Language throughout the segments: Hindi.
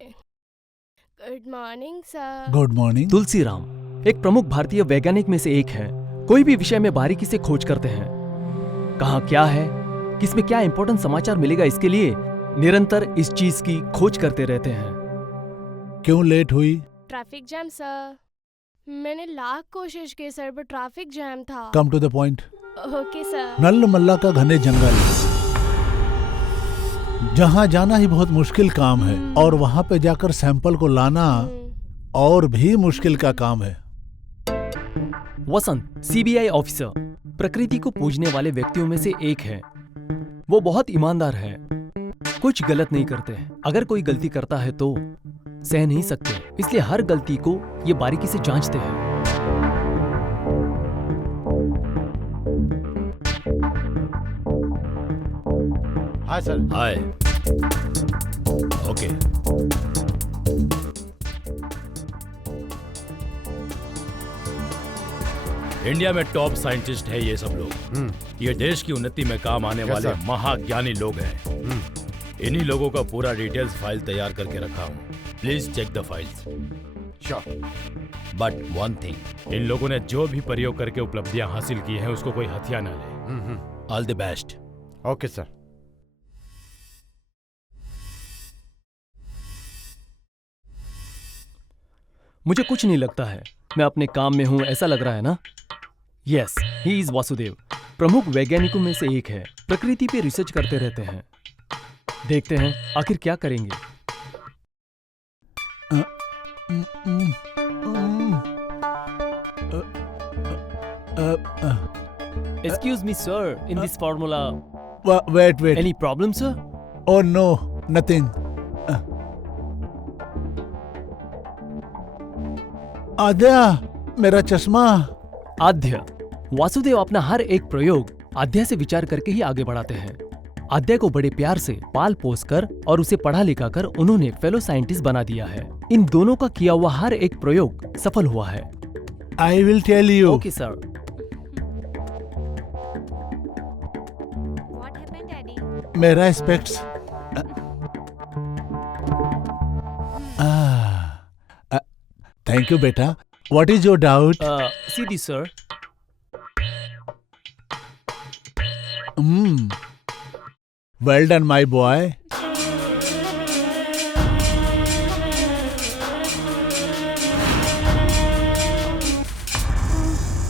Good morning sir. Good morning. Tulsiram एक प्रमुख भारतीय वैज्ञानिक में से एक है। कोई भी विषय में बारीकी से खोज करते हैं। कहाँ क्या है, किसमें क्या इंपॉर्टेंट समाचार मिलेगा, इसके लिए निरंतर इस चीज की खोज करते रहते हैं। क्यों लेट हुई? Traffic jam sir. मैंने लाख कोशिश की सर, पर ट्रैफिक जैम था। Come to the point. Okay sir. Nallamala का घने जंगल, जहाँ जाना ही बहुत मुश्किल काम है और वहाँ पे जाकर सैंपल को लाना और भी मुश्किल का काम है। वसंत सीबीआई ऑफिसर प्रकृति को पूजने वाले व्यक्तियों में से एक है। वो बहुत ईमानदार है, कुछ गलत नहीं करते। अगर कोई गलती करता है तो सह नहीं सकते, इसलिए हर गलती को ये बारीकी से जांचते हैं। हाँ सर। हाय। ओके। इंडिया में टॉप साइंटिस्ट है ये सब लोग। ये देश की उन्नति में काम आने वाले महाज्ञानी लोग हैं। इन्हीं लोगों का पूरा डिटेल्स फाइल तैयार करके रखा हूँ। Please check the files. Sure. But one thing, इन लोगों ने जो भी प्रयोग करके उपलब्धियां हासिल की हैं उसको कोई हथिया ना ले। All the best. Okay sir. मुझे कुछ नहीं लगता है, मैं अपने काम में हूं ऐसा लग रहा है ना? Yes, he is Vasudev. प्रमुख वैज्ञानिकों में से एक है। प्रकृति पे रिसर्च करते रहते हैं। देखते हैं आखिर क्या करेंगे। Excuse me, sir. In this formula, Wait. any problem, sir? Oh no, nothing. आद्या, मेरा चश्मा। आद्य। वासुदेव अपना हर एक प्रयोग आद्या से विचार करके ही आगे बढ़ाते हैं। आद्या को बड़े प्यार से पाल पोस कर और उसे पढ़ा लिखा कर उन्होंने फेलो साइंटिस्ट बना दिया है। इन दोनों का किया हुआ हर एक प्रयोग सफल हुआ है। I will tell you. Okay sir. What happened, Daddy? मेरा स्पेक्ट्स। थैंक यू बेटा। What is your doubt? See this, sir. Well done, my boy.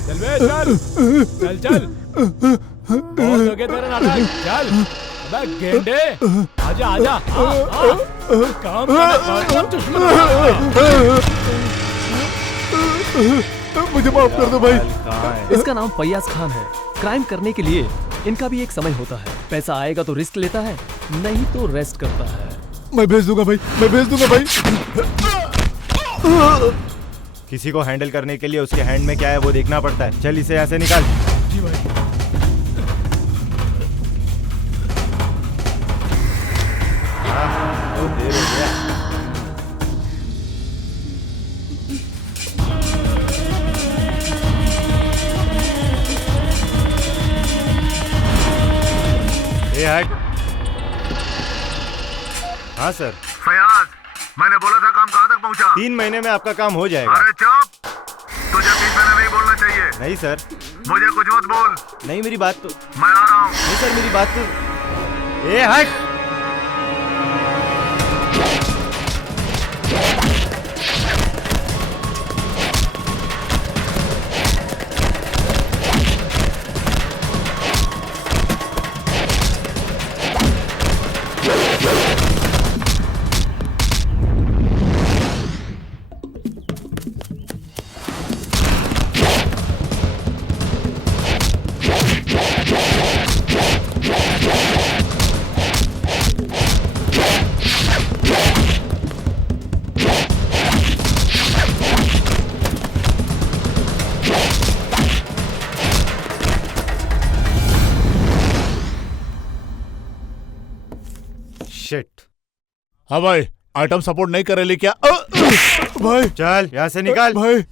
चल बे, चल चल। बहुत हो गया तेरा नाटक। चल अबे गेंडे, आजा आजा। काम मुझे माफ कर दो भाई। इसका नाम फैयाज खान है। क्राइम करने के लिए इनका भी एक समय होता है। पैसा आएगा तो रिस्क लेता है, नहीं तो रेस्ट करता है। मैं भेज दूंगा भाई, मैं भेज दूंगा भाई। किसी को हैंडल करने के लिए उसके हैंड में क्या है वो देखना पड़ता है। चल इसे यहाँ से निकाल। जी भाई। हाँ, देर हो गया। हट। हाँ सर। फयाज, मैंने बोला था काम कहाँ तक पहुँचा? 3 महीने में आपका काम हो जाएगा। अरे चुप, तुझे 3 महीने नहीं बोलना चाहिए। नहीं सर। मुझे कुछ मत बोल। नहीं मेरी बात तो। मैं आ रहा हूँ। नहीं सर मेरी बात तो। हट। शिट। हाँ भाई, आइटम सपोर्ट नहीं कर रहे क्या? भाई चल यहाँ से निकाल। भाई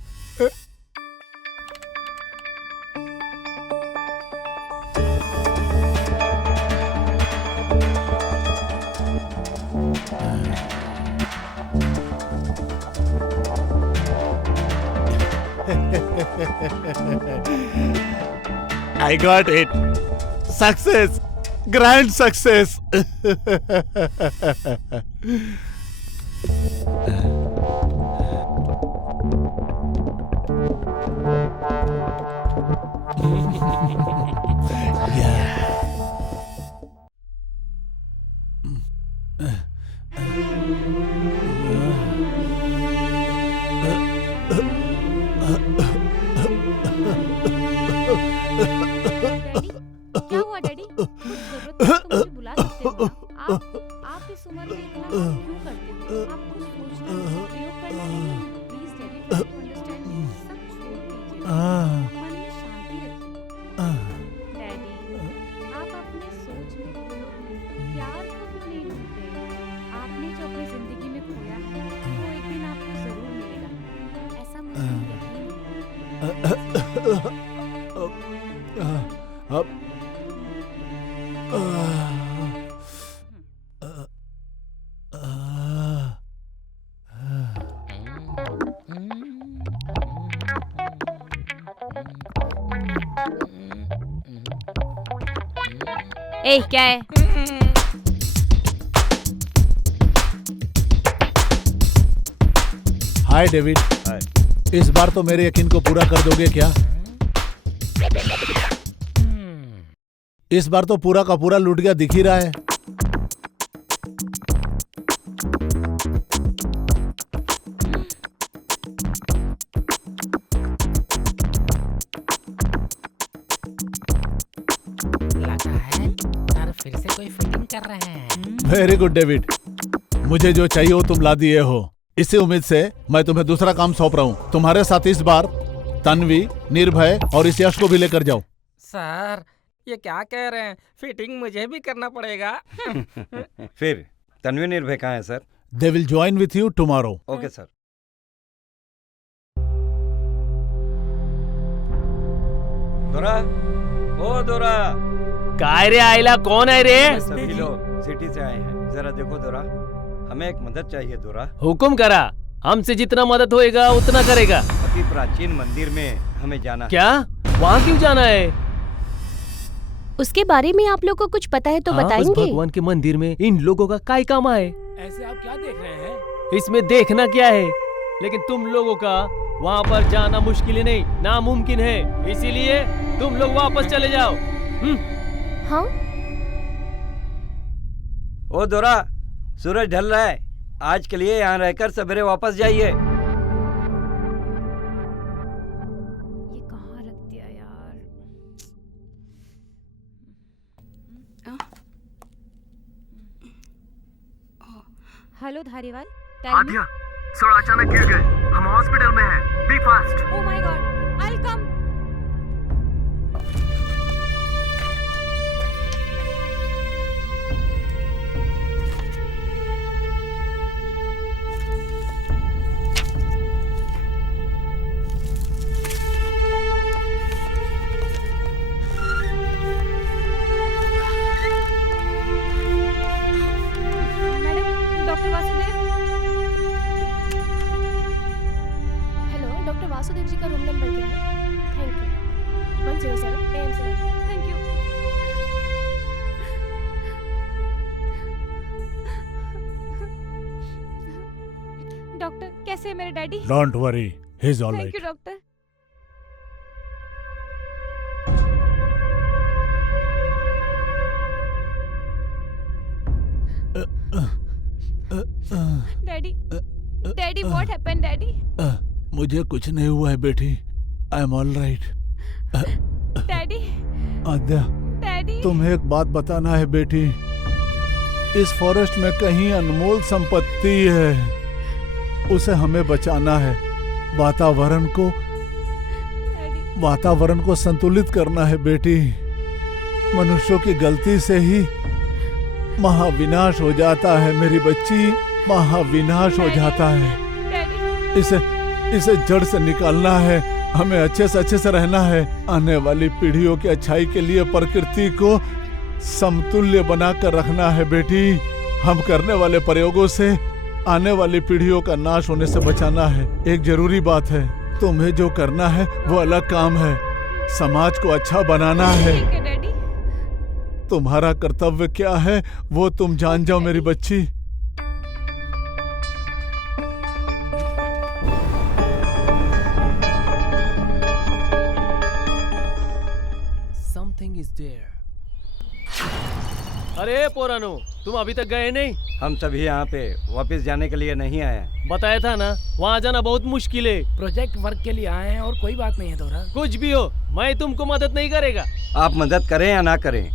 I got it. Success. Grand success. Daddy, क्या हुआ डैडी? कुछ जरूरत हो तो मुझे बुला सकते हो ना? आप इस उम्र में इतना काम क्यों करते हो? आप कुछ सोचना है, प्रयोग करना है। Please daddy, try to understand me. सब छोड़ दीजिए, मन में शांति रखिए। डैडी, आप अपने सोच में खोए हो। प्यार कभी नहीं ढूंढते। आपने जो अपनी जिंदगी में खोया है, वो एक दिन आपको जरूर मिलेगा। ऐसा मुझे यकीन है। ए, क्या है? Hi David. हाय। इस बार तो मेरे यकीन को पूरा कर दोगे क्या? इस बार तो पूरा का पूरा लूट गया दिख ही रहा है। लगा है सर फिर से कोई फिटिंग कर रहे हैं। वेरी गुड डेविड, मुझे जो चाहिए वो तुम ला दिए हो। इसी उम्मीद से मैं तुम्हें दूसरा काम सौंप रहा हूँ। तुम्हारे साथ इस बार तन्वी, निर्भय और इस यश को भी लेकर जाओ। सर ये क्या कह रहे हैं? फिटिंग मुझे भी करना पड़ेगा। फिर तन्वी निर्भय कहाँ है sir? They will join with you tomorrow. Okay sir. दोरा, ओ दोरा। काय रे आयला, कौन है रे? सभी लोग सिटी से आए हैं, जरा देखो दोरा, हमें एक मदद चाहिए दोरा। हुकुम करा, हमसे जितना मदद होएगा उतना करेगा। अति प्राचीन मंदिर में हमें जाना है। क्या? वहाँ क्यों जाना है? उसके बारे में आप लोग को कुछ पता है तो हाँ, उस बताएंगे? भगवान के मंदिर में इन लोगों का काय काम है? ऐसे आप क्या देख रहे हैं? इसमें देखना क्या है? लेकिन तुम लोगों का वहाँ पर जाना मुश्किल ही नहीं, नामुमकिन है। इसीलिए तुम लोग वापस चले जाओ। हाँ? ओ दोरा, सूरज ढल रहा है, आज के लिए यहाँ रहकर सवेरे वापस जाइए। ये कहाँ रख दिया यार? हेलो धारीवाल, आध्या, सर अचानक गिर गए। हम हॉस्पिटल में हैं। Be fast. Oh my god, I will come. Vasudev ji का रूम नंबर क्या है? Thank you. 107 AM 7। Thank you. Doctor, कैसे है मेरे daddy? Don't worry, he is all thank right. You doctor. Daddy, daddy what happened daddy? मुझे कुछ नहीं हुआ है बेटी, I am all right. Daddy, Aadya, daddy, तुम्हें एक बात बताना है बेटी। इस फॉरेस्ट में कहीं अनमोल संपत्ति है, उसे हमें बचाना है। वातावरण को संतुलित करना है बेटी। मनुष्यों की गलती से ही महाविनाश हो जाता है मेरी बच्ची, महाविनाश हो जाता है। इसे जड़ से निकालना है। हमें अच्छे से रहना है। आने वाली पीढ़ियों की अच्छाई के लिए प्रकृति को समतुल्य बनाकर रखना है बेटी। हम करने वाले प्रयोगों से आने वाली पीढ़ियों का नाश होने से बचाना है। एक जरूरी बात है, तुम्हें जो करना है वो अलग काम है, समाज को अच्छा बनाना है। ठीक है डैडी। तुम्हारा कर्तव्य क्या है वो तुम जान जाओ मेरी बच्ची। Something is there. अरे पोरानो, तुम अभी तक गए नहीं? हम सभी यहाँ पे वापस जाने के लिए नहीं आए हैं। बताया था ना, वहाँ जाना बहुत मुश्किल है। प्रोजेक्ट वर्क के लिए आए हैं और कोई बात नहीं है दोरा। कुछ भी हो, मैं तुमको मदद नहीं करेगा। आप मदद करें या ना करें,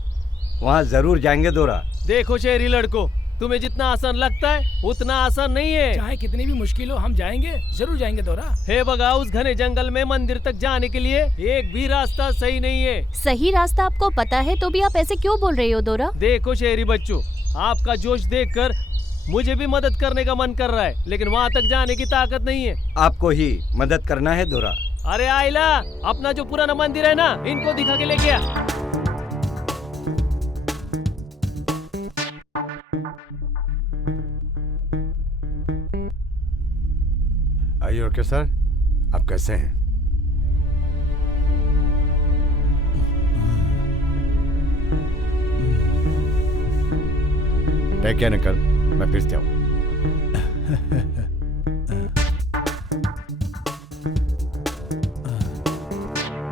वहाँ जरूर जाएंगे दोरा। देखो शहरी लड़को, तुम्हें जितना आसान लगता है उतना आसान नहीं है। चाहे कितनी भी मुश्किल हो, हम जाएंगे, जरूर जाएंगे दोरा। हे बगा, उस घने जंगल में मंदिर तक जाने के लिए एक भी रास्ता सही नहीं है। सही रास्ता आपको पता है तो भी आप ऐसे क्यों बोल रहे हो दोरा? देखो शहरी बच्चों, आपका जोश देखकर मुझे भी मदद करने का मन कर रहा है, लेकिन वहाँ तक जाने की ताकत नहीं है। आपको ही मदद करना है दोरा। अरे आइला, अपना जो पुराना मंदिर है ना, इनको दिखा के लेके आ। आइए ओके सर, आप कैसे हैं? टेक केयर निकल, मैं फिर से आऊँ।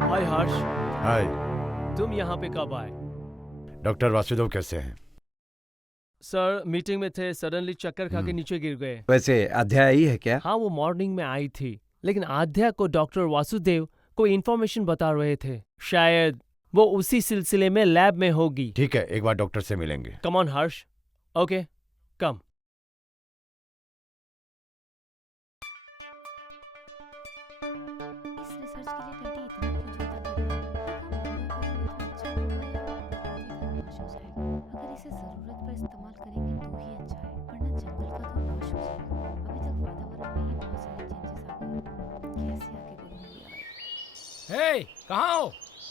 हाय हर्ष। हाय। तुम यहाँ पे कब आए? डॉक्टर वासुदेव कैसे हैं? सर मीटिंग में थे, सडनली चक्कर खा के नीचे गिर गए। वैसे अध्याय आई है क्या? हाँ, वो मॉर्निंग में आई थी, लेकिन आध्या को डॉक्टर वासुदेव कोई इन्फॉर्मेशन बता रहे थे। शायद वो उसी सिलसिले में लैब में होगी। ठीक है, एक बार डॉक्टर से मिलेंगे। Come on Harsh. ओके, कम। इस रिसर्च के लिए डैडी इतना क्यों चिंता कर रहे हैं? काम पूरा करेंगे तो अच्छा होगा या धरती का नाश हो जाएगा। अगर इसे जरूरत पर इस्तेमाल करेंगे तो ही अच्छा है, वरना जंगल का तो नाश हो जाएगा। अभी तक वातावरण में ही बहुत सारे चेंजेस आ गए। कैसे आगे बढ़ूंगी यार? हे, कहाँ हो?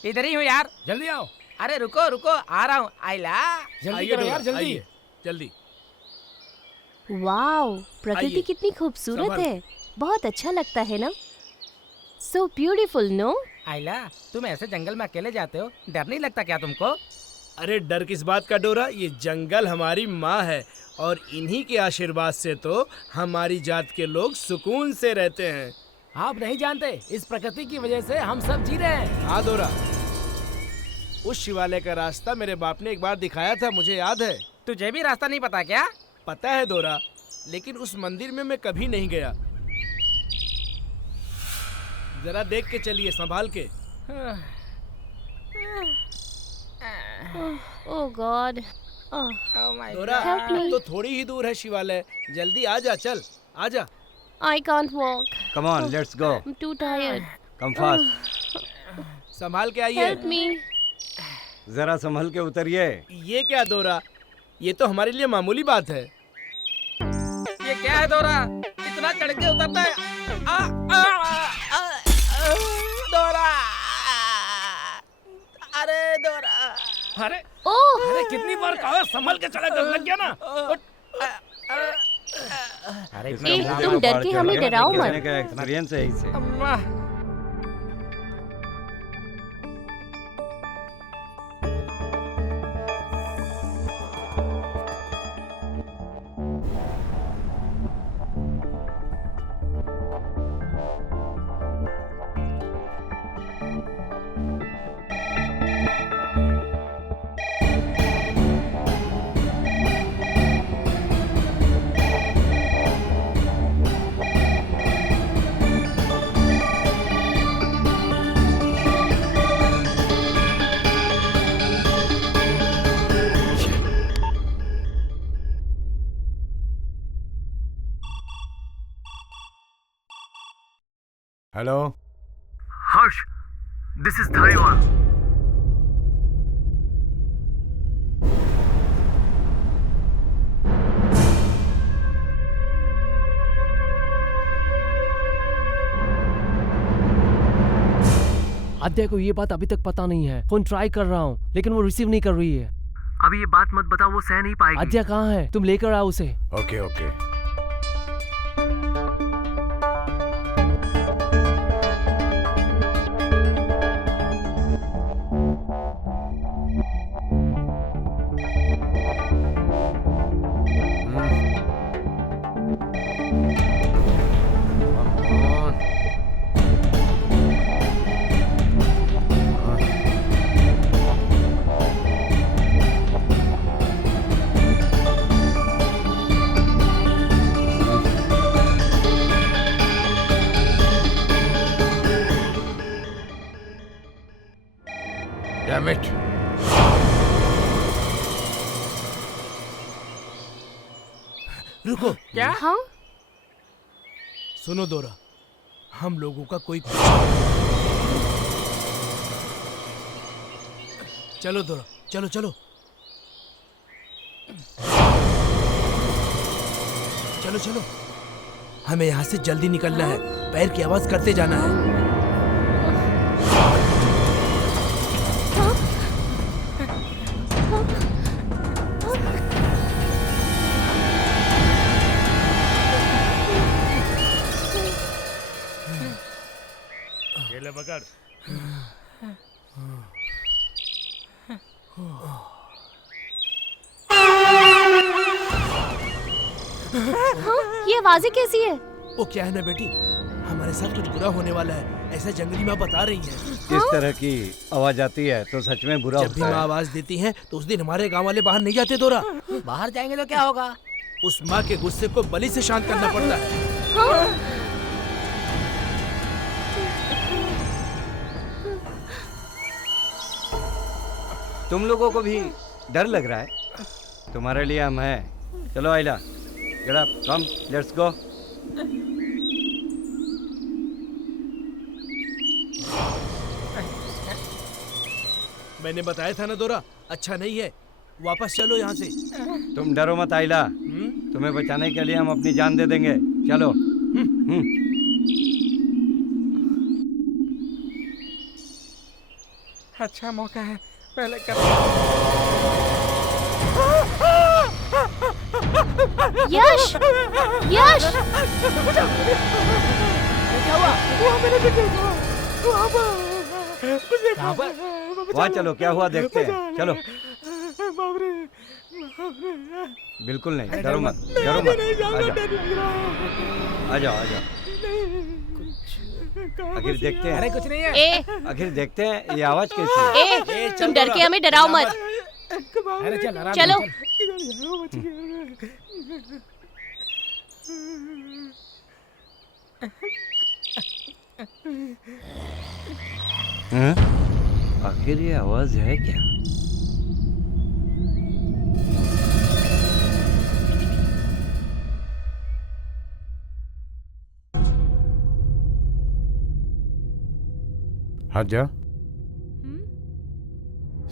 इधर ही हूँ यार। जल्दी आओ। अरे रुको रुको, आ रहा हूँ। आइला, जल्दी करो यार, जल्दी जल्दी। वाओ, प्रकृति आइए। कितनी खूबसूरत संभल। है। बहुत अच्छा लगता है ना? So beautiful, no? आइला, तुम ऐसे जंगल में अकेले जाते हो, डर नहीं लगता क्या तुमको? अरे डर किस बात का डोरा, ये जंगल हमारी माँ है और इन्हीं के आशीर्वाद से तो हमारी जात के लोग सुकून से रहते हैं। आप नहीं जानते, इस प्रकृति की वजह से हम सब जी रहे हैं। हाँ डोरा, उस शिवालय का रास्ता मेरे बाप ने एक बार दिखाया था, मुझे याद है। तुझे भी रास्ता नहीं पता क्या? पता है डोरा, लेकिन उस मंदिर में मैं कभी नहीं गया। जरा देख के चलिए, संभाल के। ओह गॉड। डोरा, Help me. तो थोड़ी ही दूर है शिवालय, जल्दी आ जा, चल आ जा। I can't walk. Come on, let's go. I'm too tired. Come fast. संभाल के आइए। Help me. जरा संभल के उतरिए। ये क्या डोरा, ये तो हमारे लिए मामूली बात है। ये क्या है दोरा, इतना चढ़ के उतरता है? दोरा, अरे दोरा, अरे ओह, अरे कितनी बार कहा, संभल के चला, डर लग गया ना। अरे इसमें ए, मुझे तुम वो डर बाढ़ के चढ़ हमें गया, डराओ कहने मत। का एक्सपीरियंस है इसे। अम्मा। Hello. Harsh, this is Dhariwal. Aadya को ये बात अभी तक पता नहीं है। फोन ट्राई कर रहा हूँ, लेकिन वो रिसीव नहीं कर रही है। अभी ये बात मत बताओ, वो सह नहीं पाएगी। आद्या कहाँ है? तुम लेकर आओ उसे। Okay okay. क्या? हाँ सुनो दोरा, हम लोगों का कोई चलो दोरा, चलो चलो चलो चलो, हमें यहाँ से जल्दी निकलना है। पैर की आवाज करते जाना है। केले पकड़। ये आवाजें कैसी है? वो क्या है ना बेटी, हमारे साथ कुछ बुरा होने वाला है, ऐसा जंगली माँ बता रही है। इस तरह की आवाज आती है तो सच में बुरा जब भी होता माँ है। आवाज देती है तो उस दिन हमारे गांव वाले बाहर नहीं जाते दोरा। बाहर जाएंगे तो क्या होगा? उस माँ के गुस्से को बलि से शांत करना पड़ता है। तुम लोगों को भी डर लग रहा है? तुम्हारे लिए हम हैं। चलो Aila, get up, come, let's go. मैंने बताया था ना दोरा, अच्छा नहीं है, वापस चलो यहाँ से। तुम डरो मत आइला, तुम्हें बचाने के लिए हम अपनी जान दे देंगे। चलो। अच्छा मौका है, पहले कर। यश, यश, क्या हुआ? वहाँ मेरे बेटे को, वहाँ पर, उसे कहाँ पर? वहाँ चलो, क्या हुआ देखते हैं। चलो। बाप रे, बिल्कुल नहीं, डरो मत, डरो मत। आ जाओ, आ जाओ। आखिर देखते हैं। अरे कुछ नहीं है। ए, आखिर देखते हैं ये आवाज कैसी है। ए, तुम डर के हमें डराओ मत। अरे चल आराम से चलो। हैं? आखिर ये आवाज है क्या? हट जा।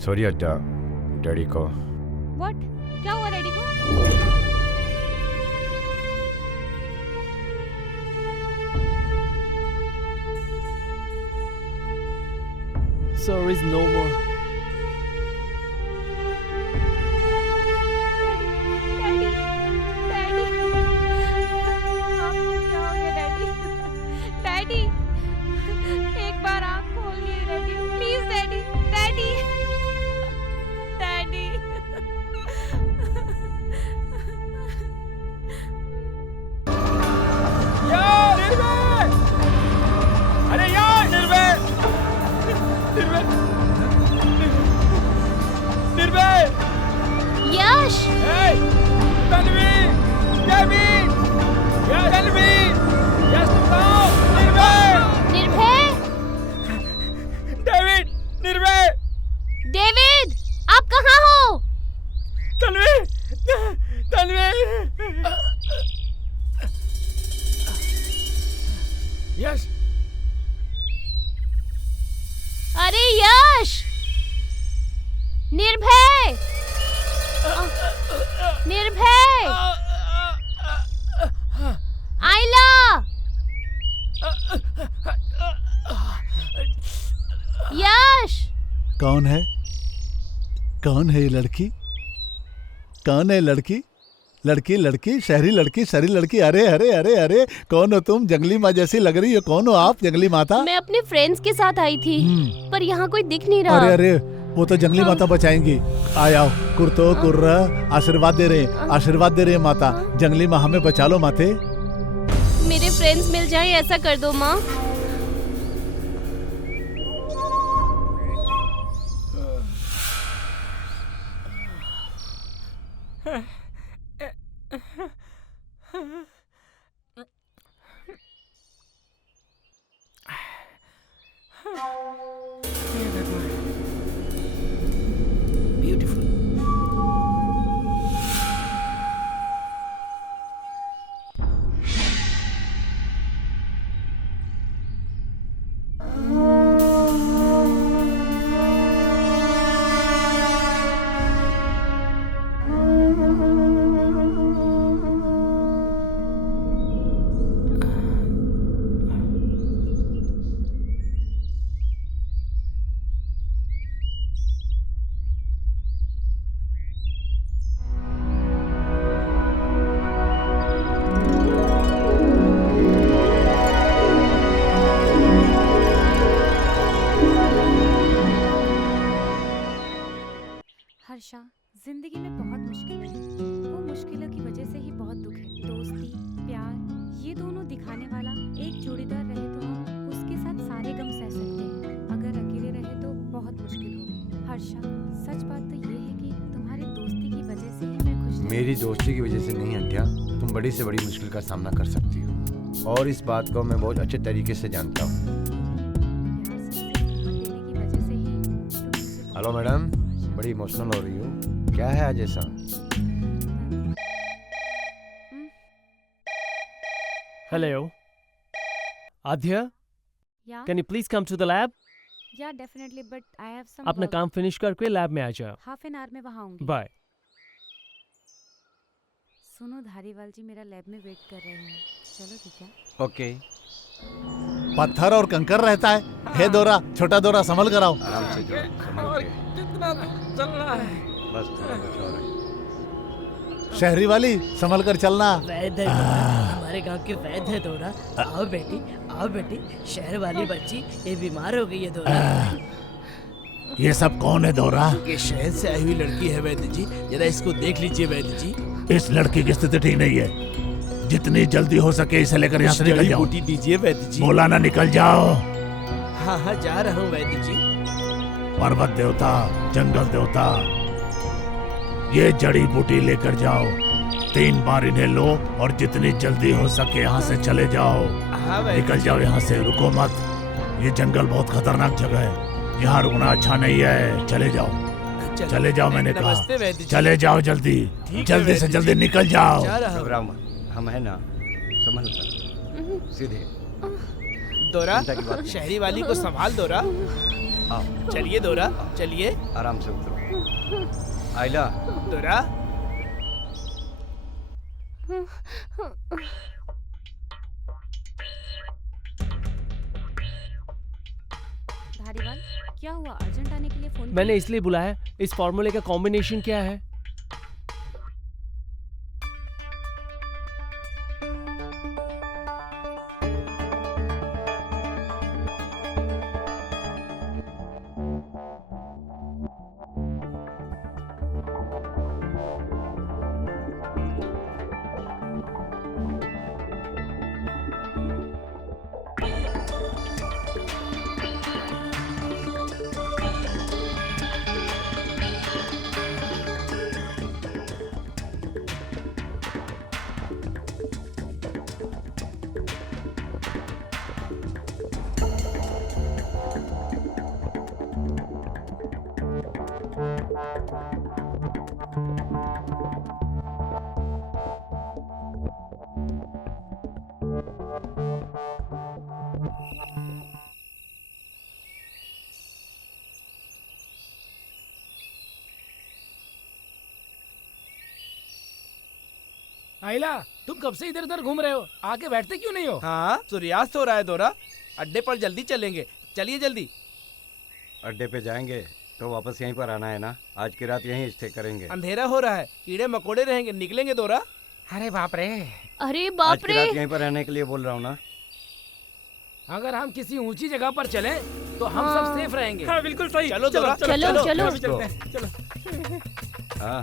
सॉरी हट जा डैडी को। व्हाट? क्या हुआ डैडी को? Sorry is no more. Daddy, daddy, आपको क्या हो गया डैडी? डैडी, एक बार आँख खोलिए daddy, please daddy, daddy, daddy. यार निर्भय! अरे यार निर्भय! निर्भय! निर्भय! यश, Hey! तन्वी! डेवी! यार तन्वी! यस बताओ! निर्भय! निर्भय, डेविड! निर्भय! डेविड, आप कहाँ हो? तन्वी! तन्वी! यस! अरे यश, निर्भय, निर्भय, आइला, यश, कौन है? कौन है ये लड़की? कौन है लड़की? लड़की लड़की, शहरी लड़की, शहरी लड़की। अरे अरे अरे अरे, कौन हो तुम? जंगली माँ जैसी लग रही हो। कौन हो आप, जंगली माता? मैं अपने फ्रेंड्स के साथ आई थी, पर यहाँ कोई दिख नहीं रहा। अरे अरे, वो तो जंगली माता बचाएंगी। आओ, कुर्तो कुर्रा, आशीर्वाद दे रहे हैं, आशीर्वाद दे रहे हैं माता। जंगली माँ हमें बचा लो माते। मेरे फ्रेंड्स मिल जाए ऐसा कर दो माँ। सिखाने वाला एक जोड़ीदार रहे तो हम उसके साथ सारे गम सह सकते हैं। अगर अकेले रहे तो बहुत मुश्किल होगी। हर्षा, सच बात तो ये है कि तुम्हारी दोस्ती की वजह से ही मैं खुश नहीं। मेरी दोस्ती की वजह से नहीं अद्या, तुम बड़ी से बड़ी मुश्किल का सामना कर सकती हो और इस बात को मैं बहुत अच्छे तरीके से जानता हूँ। हेलो मैडम, बड़ी इमोशनल हो रही हो, क्या है आज ऐसा? Hello Aadya, Yeah? Can you please come to the lab? Yeah, definitely, but I have some अपना work. काम फिनिश करके लैब में आ जाओ। हाफ एन आवर में वहाँ आऊंगी। बाय। सुनो, धारीवाल जी मेरा लैब में वेट कर रहे हैं, चलोगे क्या? ओके। पत्थर और कंकर रहता है। हे दोरा, छोटा दोरा संभल कर आओ। आराम से जाओ, संभल के। कितना दूर चलना है? बस थोड़ा कुछ और है। शहरी वाली संभल कर चलना। वैद है दोरा, हमारे गांव के वैद है दोरा। आओ बेटी, शहर वाली बच्ची ये बीमार हो गई है दोरा। ये सब कौन है दोरा? ये शहर से आई हुई लड़की है वैद्य जी, जरा इसको देख लीजिए वैद्य जी। इस लड़की की स्थिति ठीक नहीं है, जितनी जल्दी हो सके इसे लेकर यहाँ से निकल जाओ। बूटी दीजिए वैद्य जी। बोला ना निकल जाओ। हाँ, जा रहा हूँ वैद्य जी। पर्वत देवता, जंगल देवता, ये जड़ी बूटी लेकर जाओ। 3 बार इन्हें लो और जितनी जल्दी हो सके यहाँ से चले जाओ। निकल जाओ यहाँ से, रुको मत। ये जंगल बहुत खतरनाक जगह है, यहाँ रुकना अच्छा नहीं है। चले जाओ, चले जाओ, मैंने कहा चले जाओ जल्दी, जल्दी से जल्दी निकल जाओ। घबराओ मत, हम है ना, संभल कर सीधे। दोरा, शहरी वाली को संभाल दोरा। चलिए दोरा, चलिए। आराम से उतरो। आइला। दोरा। धारीवाल, क्या हुआ? अर्जेंट आने के लिए फोन मैंने किया? इसलिए बुलाया, इस फॉर्मूले का कॉम्बिनेशन क्या है? आइला, तुम कब से इधर उधर घूम रहे हो? आके बैठते क्यों नहीं हो? हाँ, सूर्यास्त हो रहा है दोरा। अड्डे पर जल्दी चलेंगे, चलिए जल्दी। अड्डे पे जाएंगे तो वापस यहीं पर आना है ना? आज की रात यहीं स्टे करेंगे। अंधेरा हो रहा है, कीड़े मकोड़े रहेंगे, निकलेंगे दोरा। अरे बाप रे, अरे आज बाप की रे। रात यहीं पर रहने के लिए बोल रहा हूँ ना। अगर हम किसी ऊंची जगह पर चलें तो हम सब सेफ रहेंगे। हाँ बिल्कुल सही। चलो दोरा, चलो चलो। चलो। हाँ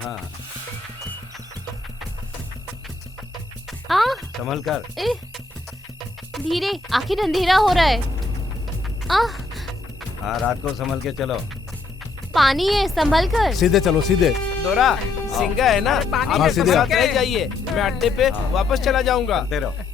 हाँ, संभल कर। धीरे, आखिर अंधेरा हो रहा है। हाँ, रात को संभल के चलो। पानी है, संभल कर। सीधे चलो, सीधे। दोरा, सिंगा है ना, पानी आप में मेरे सीधे साथ रह जाइए, मैं अड्डे पे वापस चला जाऊंगा। चलते रहो।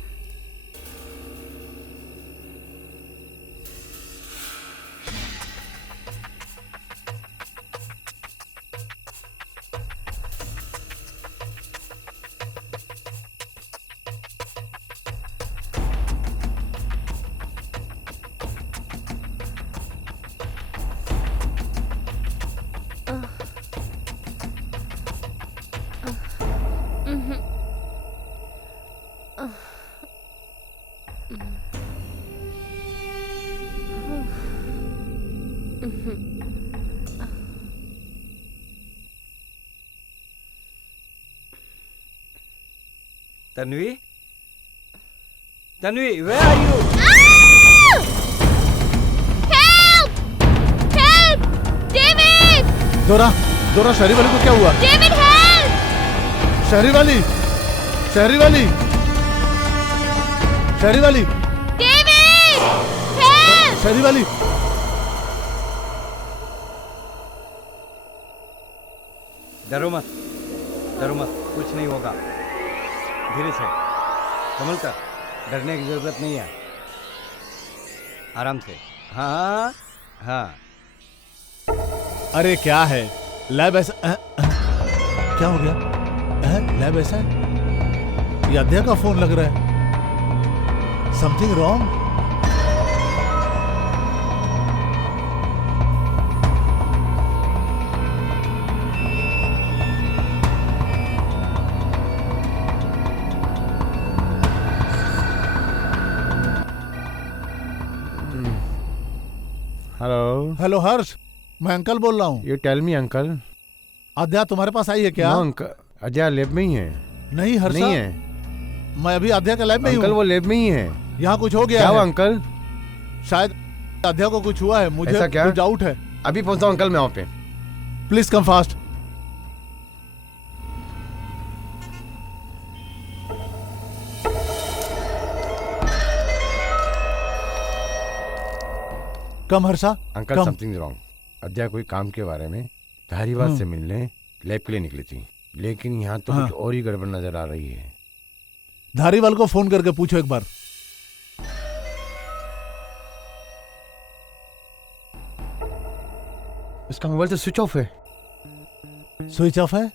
Tanvi, Tanvi, where are you? Help! Help! David! दोरा, दोरा, शहरी वाली को क्या हुआ? David, help! शहरी वाली, शहरी वाली। शहरी वाली, डेविड, हेल्प! शहरी वाली। डरो मत, डरो मत, कुछ नहीं होगा। धीरे से संभल कर, डरने की जरूरत नहीं है। आराम से। हाँ हाँ। अरे क्या है, लैब ऐसा क्या हो गया? लैब ऐसा है? ये अध्यय का फोन लग रहा है। Something wrong? Hello hello Harsh, मैं अंकल बोल रहा हूँ। You tell me uncle. Adhya तुम्हारे पास आई है क्या? नो अंकल, अजय लैब में ही है। नहीं हर्ष, नहीं है। मैं अभी अध्या के लैब में ही हूँ। अंकल वो लैब में ही है। यहाँ कुछ हो गया क्या है हुआ अंकल? शायद अध्या को कुछ हुआ है, मुझे ऐसा क्या? कुछ डाउट है। अभी पहुंचता हूँ अंकल मैं वहाँ पे। Please come fast. Come Harsha. Uncle something wrong. अध्या कोई काम के बारे में धारीवाल से मिलने लैब के लिए निकली थी, लेकिन यहाँ तो कुछ और ही गड़बड़ नजर आ रही है। धारीवाल को फोन करके पूछो एक बार। उसका मोबाइल तो स्विच ऑफ है। स्विच ऑफ है?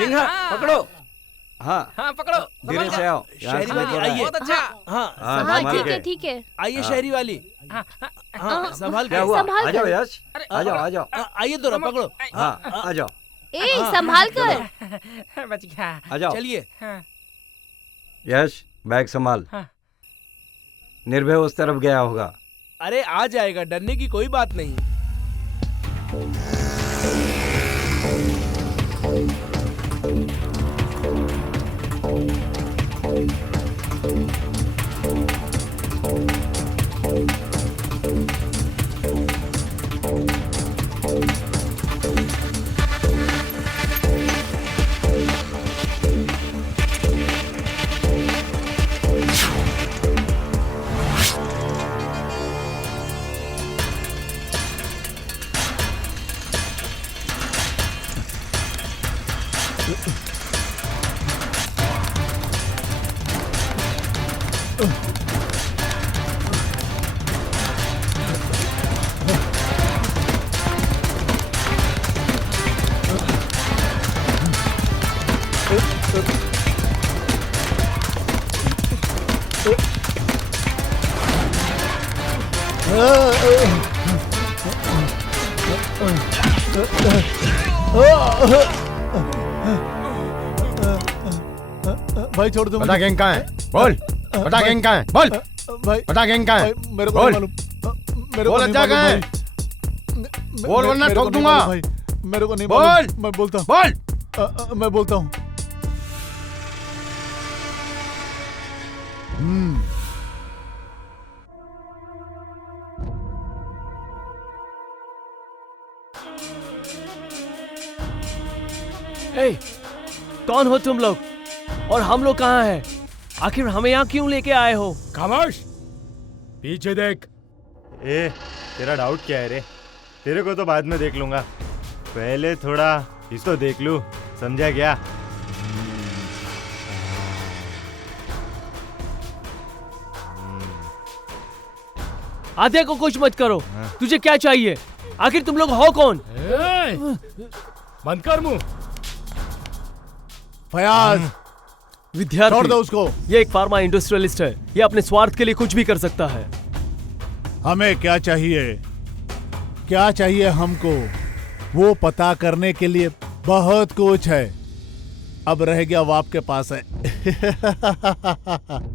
सिंघा पकड़ो। हाँ हाँ पकड़ो। धीरे से आओ। शहरी वाली आइए। बहुत अच्छा। हाँ ठीक है ठीक है। आइए शहरी वाली। हाँ संभाल क्या के। हुआ? आ जाओ यश, आ जाओ आ जाओ। आइए दोरा पकड़ो। हाँ आ जाओ। ए संभाल कर। बच गया। आ जाओ। चलिए। यश बैग संभाल। निर्भय उस तरफ गया होगा। अरे आ जाएगा, डरने की कोई बात नहीं। भाई छोड़ दो। बता गैंग कहाँ है? बोल। बता गैंग कहाँ है? बोल। भाई बता गैंग कहाँ है? मेरे को नहीं मालूम। बोल अच्छा कहाँ है? बोल वरना ठोक दूंगा। मेरे को नहीं बोल। मालूम। मैं बोलता हूँ। बोल। मैं बोलता हूँ। ए, कौन हो तुम लोग और हम लोग कहाँ हैं? आखिर हमें यहाँ क्यों लेके आए हो? खामोश, पीछे देख। ए, तेरा डाउट क्या है रे? तेरे को तो बाद में देख लूंगा, पहले थोड़ा इसको देख लूं, समझा क्या? आधे को कुछ मत करो। तुझे क्या चाहिए? आखिर तुम लोग हो कौन? बंद कर मुंह। फयाज, विद्यार्थी, छोड़ दो उसको। ये एक फार्मा इंडस्ट्रियलिस्ट है। ये अपने स्वार्थ के लिए कुछ भी कर सकता है। हमें क्या चाहिए? क्या चाहिए हमको? वो पता करने के लिए बहुत कुछ है। अब रह गया वो आपके पास है।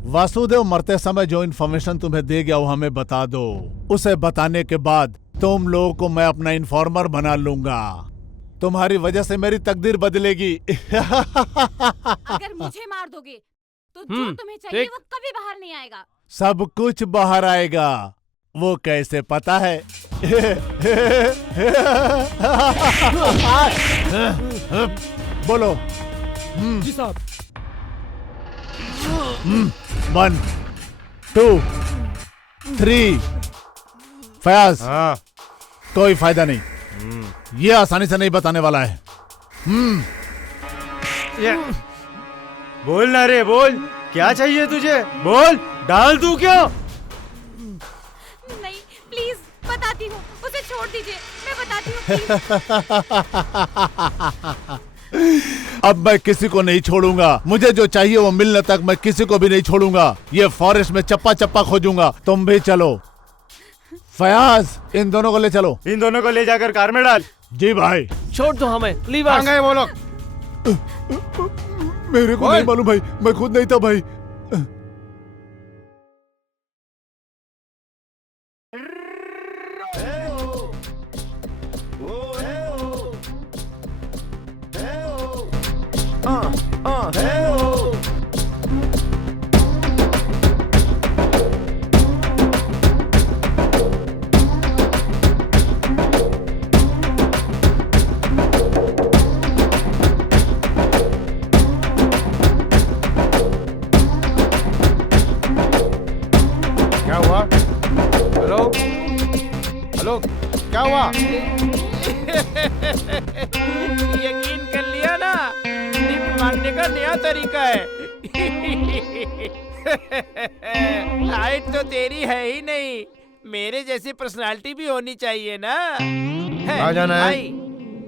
वासुदेव मरते समय जो इन्फॉर्मेशन तुम्हें दे गया वो हमें बता दो। उसे बताने के बाद तुम लोगों को मैं अपना इन्फॉर्मर बना लूंगा। तुम्हारी वजह से मेरी तकदीर बदलेगी। अगर मुझे मार दोगे तो जो तुम्हें चाहिए वो कभी बाहर नहीं आएगा। सब कुछ बाहर आएगा। वो कैसे पता है? बोलो। जी साहब। 1 2 3। फयाज, कोई फायदा नहीं। ये आसानी से नहीं बताने वाला है। बोल ना रे, बोल, क्या चाहिए तुझे? बोल, डाल दूं क्या? नहीं, प्लीज, बताती हूँ, उसे छोड़ दीजिए, मैं बताती हूँ। अब मैं किसी को नहीं छोड़ूंगा। मुझे जो चाहिए वो मिलने तक मैं किसी को भी नहीं छोड़ूंगा। ये फॉरेस्ट में चप्पा चप्पा खोजूंगा। तुम भी चलो। फयाज, इन दोनों को ले चलो। इन दोनों को ले जाकर कार में डाल। जी भाई। छोड़ दो हमें। Leave us. गए वो लोग? मेरे को नहीं मालूम भाई, मैं खुद नहीं था भाई। क्या हुआ? हेलो हेलो, क्या हुआ? यकीन कर लिया ना, टिप मारने का नया तरीका है। हाइट तो तेरी है ही नहीं, मेरे जैसी पर्सनालिटी भी होनी चाहिए ना। कहाँ जाना है? भाई,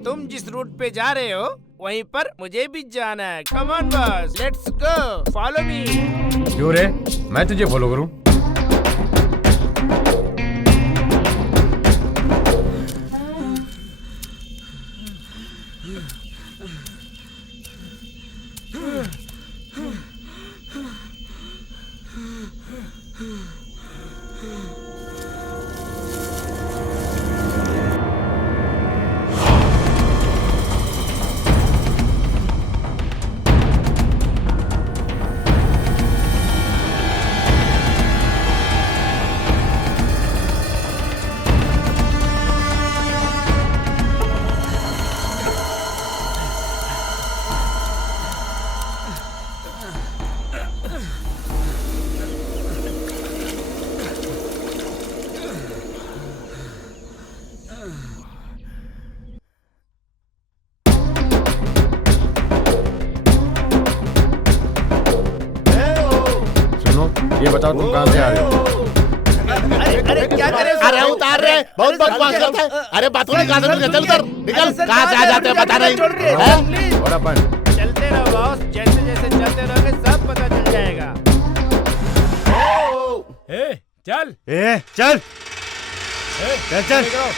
तुम जिस रूट पे जा रहे हो वहीं पर मुझे भी जाना है। Come on boss, let's go, follow me. क्यों रे, मैं तुझे फॉलो करूं? ये बताओ तुम कहाँ से आ रहे हो? अरे क्या करे? अरे उतार रहे, बहुत बकवास करता है। अरे बातों निकाल दे, चल उधर, निकल। कहाँ से आ जाते हैं पता नहीं। चलते रहो बॉस, जैसे जैसे चलते रहोगे सब पता चल जाएगा। चल चल चल चल।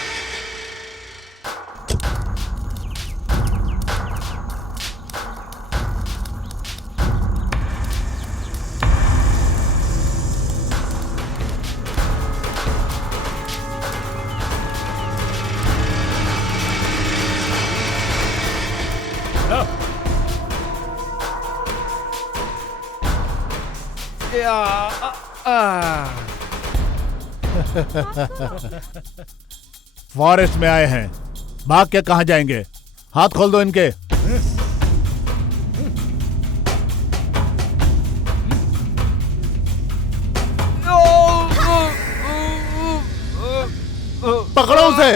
फॉरेस्ट में आए हैं, भाग के कहाँ जाएंगे? हाथ खोल दो इनके। उसे।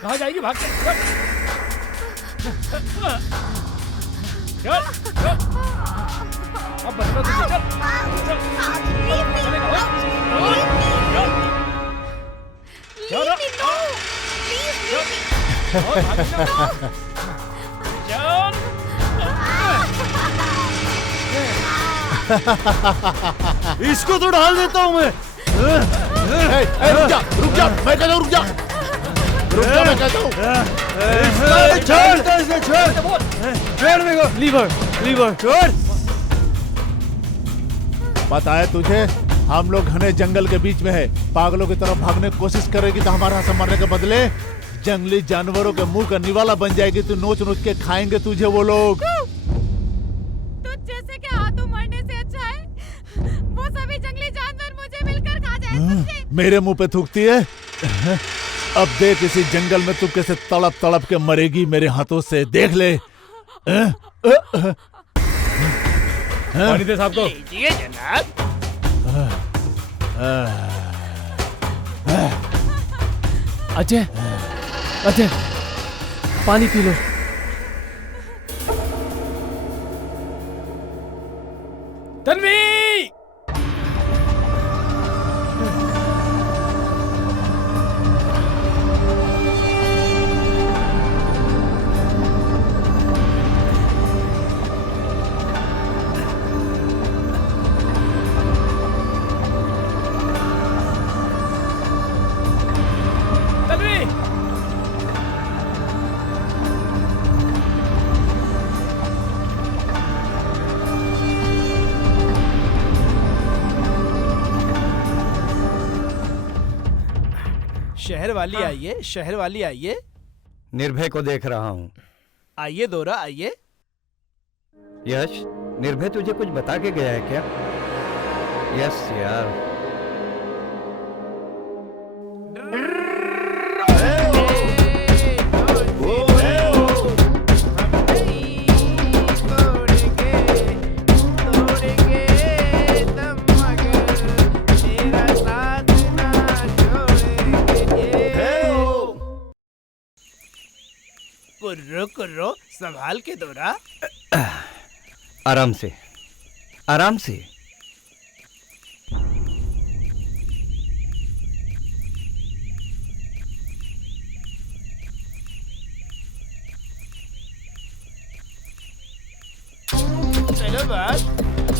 कहाँ जाएगी? भाग के चल चल। अब बचना तुझे, चल चल। इसको तो डाल देता हूँ मैं। रुक जा, मैं कहता हूँ रुक जा, मैं कहता हूँ। छोड़ मेरे को। लीवर छोड़। पता है तुझे, हम लोग घने जंगल के बीच में है, पागलों की तरफ भागने की कोशिश करेगी तो हमारा हाथ मरने के बदले जंगली जानवरों के मुंह का निवाला बन जाएगी। तू नोच नोच के खाएंगे तुझे वो लोग। तुझ जैसे के हाथों मरने से अच्छा है वो सभी जंगली जानवर मुझे मिलकर खा जाए। मेरे मुंह पे थूकती है। अब देख इसी जंगल में तू कैसे तड़प तड़प के मरेगी मेरे हाथों से, देख ले। पानी दे साहब को। लीजिए जनाब। अजय, अजय, पानी पी लो। तन्वी! शहर वाली आइए, शहर वाली आइए। निर्भय को देख रहा हूँ। आइए दोरा, आइए। यश, निर्भय तुझे कुछ बता के गया है क्या? यस यार। कुर्रो कुर्रो, संभाल के दोरा। आराम से, आराम से। चलो बस,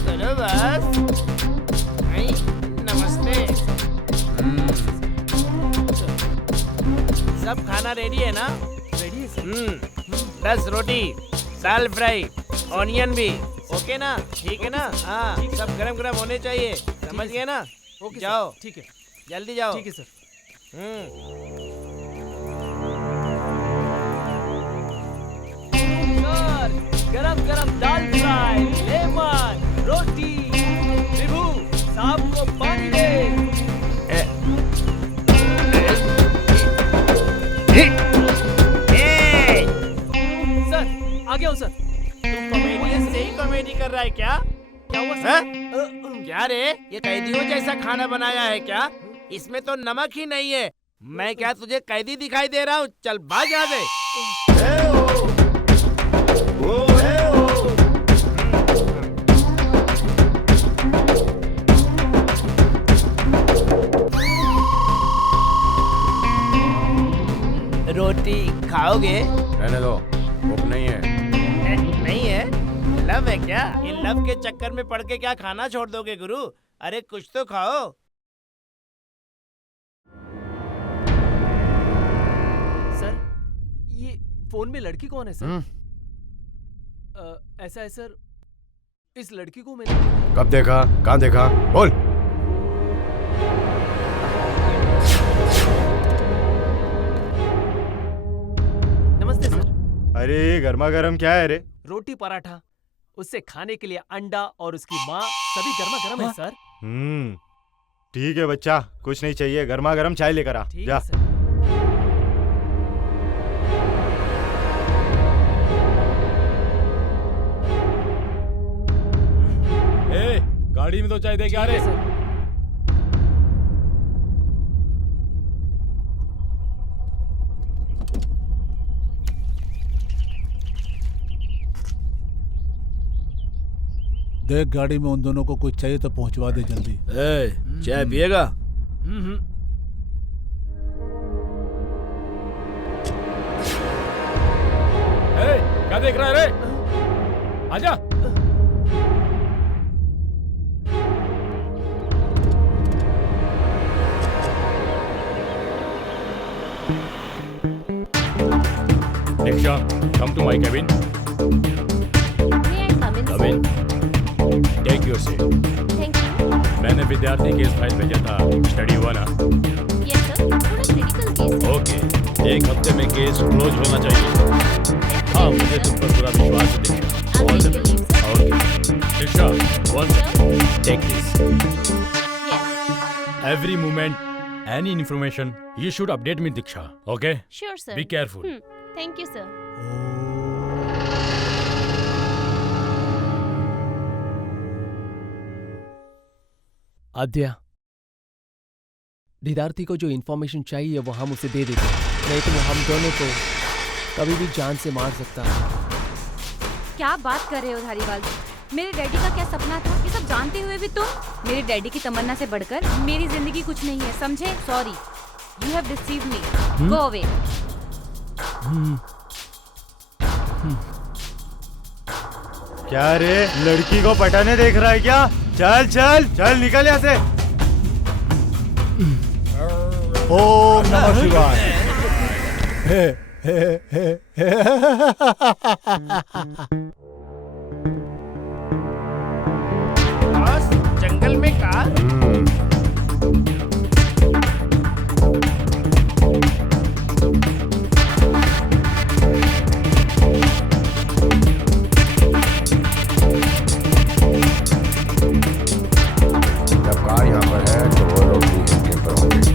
चलो बस। नहीं, नमस्ते। सब खाना रेडी है ना? रेडी है सर। 10 रोटी, दाल फ्राई, ऑनियन भी, ओके ना? ठीक है ना? हाँ, सब गरम गरम होने चाहिए, समझ गए ना? ओके जाओ, ठीक है, जल्दी जाओ। ठीक है सर। सर, गरम गरम दाल फ्राई, लेमन, रोटी। विभू, साहब को पानी दे। सर, आ गया हूँ सर। तुम कॉमेडियन से ही कॉमेडी कर रहा है क्या? क्या हुआ है? सर? क्या रे, ये कैदियों जैसा खाना बनाया है क्या? इसमें तो नमक ही नहीं है। मैं क्या तुझे कैदी दिखाई दे रहा हूँ? चल भाग यहाँ से। रोटी खाओगे? रहने दो, भूख नहीं है। नहीं है? लव है क्या? ये लव के चक्कर में पड़ के क्या खाना छोड़ दोगे गुरु? अरे कुछ तो खाओ। सर, ये फोन में लड़की कौन है सर? ऐसा है सर, इस लड़की को मैंने कब देखा, कहाँ देखा, बोल। नमस्ते सर। अरे गर्मा गर्म क्या है रे? रोटी पराठा, उससे खाने के लिए अंडा और उसकी माँ, सभी गर्मा गर्म है सर। ठीक है बच्चा, कुछ नहीं चाहिए, गर्मा गर्म चाय लेकर आ। जा। ए, गाड़ी में तो चाय दे के आ रहे। देख गाड़ी में उन दोनों को कुछ चाहिए तो पहुंचवा दे जल्दी। चाय पिएगा? क्या देख रहा है रे? आजा। Diksha, come to my cabin. Come in. Take your seat. Thank you. मैंने विद्यार्थी केस फाइल भेजा था, स्टडी हुआ ना? Yes sir, थोड़ा क्रिटिकल केस है। ओके, 1 हफ्ते में केस क्लोज होना चाहिए। हाँ, मुझे तुम पर पूरा विश्वास है दीक्षा। All the best. Okay, Diksha, one second. Take this. Every moment, any information, you should update me, Diksha. Okay? Sure sir. Be careful. Thank you sir. आद्या, दीदार्थी को जो इन्फॉर्मेशन चाहिए वो हम उसे दे देते, नहीं तो वो हम दोनों को कभी भी जान से मार सकता है। क्या बात कर रहे हो धारीवाल? मेरे डैडी का क्या सपना था, ये सब जानते हुए भी तुम? मेरे डैडी की तमन्ना से बढ़कर मेरी जिंदगी कुछ नहीं है, समझे? Sorry, you have deceived me, go away. क्या रे, लड़की को पटाने देख रहा है क्या? चल चल चल, निकल यहाँ से। ओम नमः शिवाय। हे हे हे हे। जंगल में कार? जब कार यहाँ पर है तो वो लोग भी कैंप पर होंगे।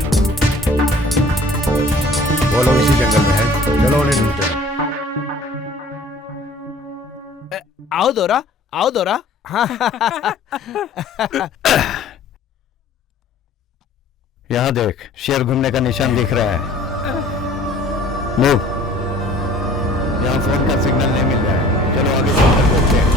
वो लोग इसी जंगल में हैं, चलो उन्हें ढूंढते हैं। आओ दोरा, आओ दोरा। यहाँ देख, शेर घूमने का निशान दिख रहा है। मूव। यहाँ फोन का सिग्नल नहीं मिल रहा है, चलो आगे चलकर देखते हैं।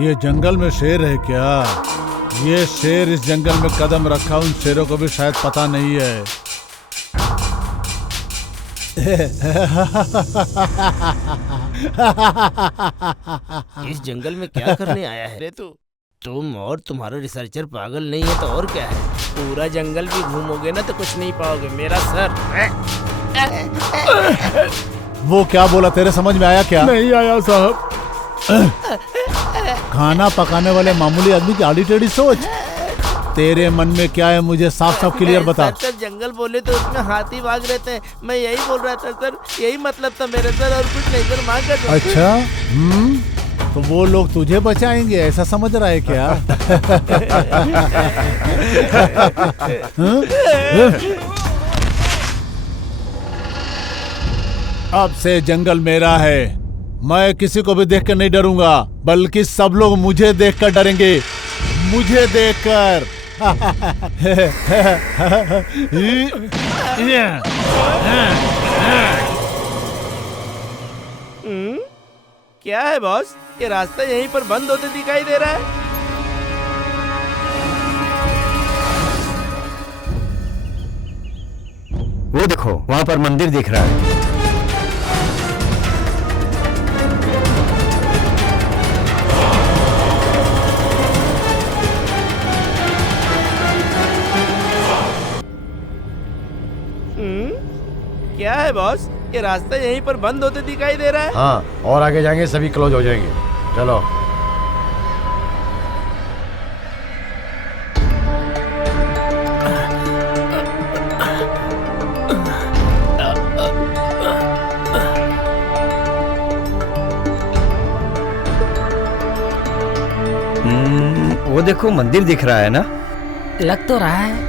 ये जंगल में शेर है क्या? ये शेर इस जंगल में कदम रखा उन शेरों को भी शायद पता नहीं है। इस जंगल में क्या करने आया है रे तू? तुम और तुम्हारा रिसर्चर पागल नहीं है तो और क्या है? पूरा जंगल भी घूमोगे ना तो कुछ नहीं पाओगे, मेरा सर। वो क्या बोला, तेरे समझ में आया क्या? नहीं आया साहब। खाना पकाने वाले मामूली आदमी की आड़ी टेढ़ी सोच। तेरे मन में क्या है मुझे साफ साफ क्लियर बता। सर जंगल बोले तो उसमें हाथी भाग रहते हैं, मैं यही बोल रहा था सर, यही मतलब था मेरे सर, और कुछ नहीं सर, मांग कर। अच्छा, तो वो लोग तुझे बचाएंगे ऐसा समझ रहा है क्या? अब से जंगल मेरा है, मैं किसी को भी देखकर नहीं डरूंगा, बल्कि सब लोग मुझे देखकर डरेंगे, मुझे देखकर। क्या है बॉस, ये रास्ता यहीं पर बंद होते दिखाई दे रहा है। वो देखो, वहां पर मंदिर दिख रहा है। क्या है बॉस, ये रास्ता यहीं पर बंद होते दिखाई दे रहा है। हाँ, और आगे जाएंगे सभी क्लोज हो जाएंगे। चलो। वो देखो मंदिर दिख रहा है ना? लग तो रहा है।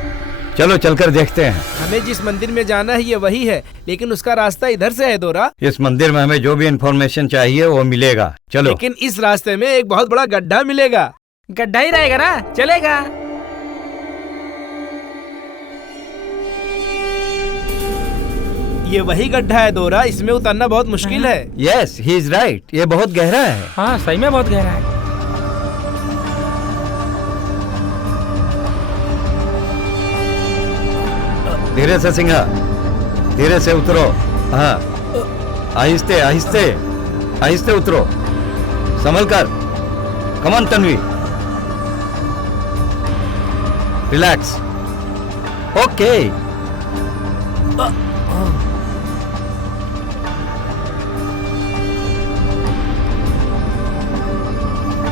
चलो चलकर देखते हैं। हमें जिस मंदिर में जाना है ये वही है, लेकिन उसका रास्ता इधर से है दोरा। इस मंदिर में हमें जो भी इंफॉर्मेशन चाहिए वो मिलेगा। चलो। लेकिन इस रास्ते में एक बहुत बड़ा गड्ढा मिलेगा। गड्ढा ही रहेगा ना, चलेगा। ये वही गड्ढा है दोरा, इसमें उतरना बहुत मुश्किल है। यस, ही इज राइट, ये बहुत गहरा है। हाँ सही में बहुत गहरा है। धीरे से सिंघा, धीरे से उतरो। हाँ, आहिस्ते आहिस्ते आहिस्ते उतरो, संभल कर। कमान तन्वी, रिलैक्स। ओके।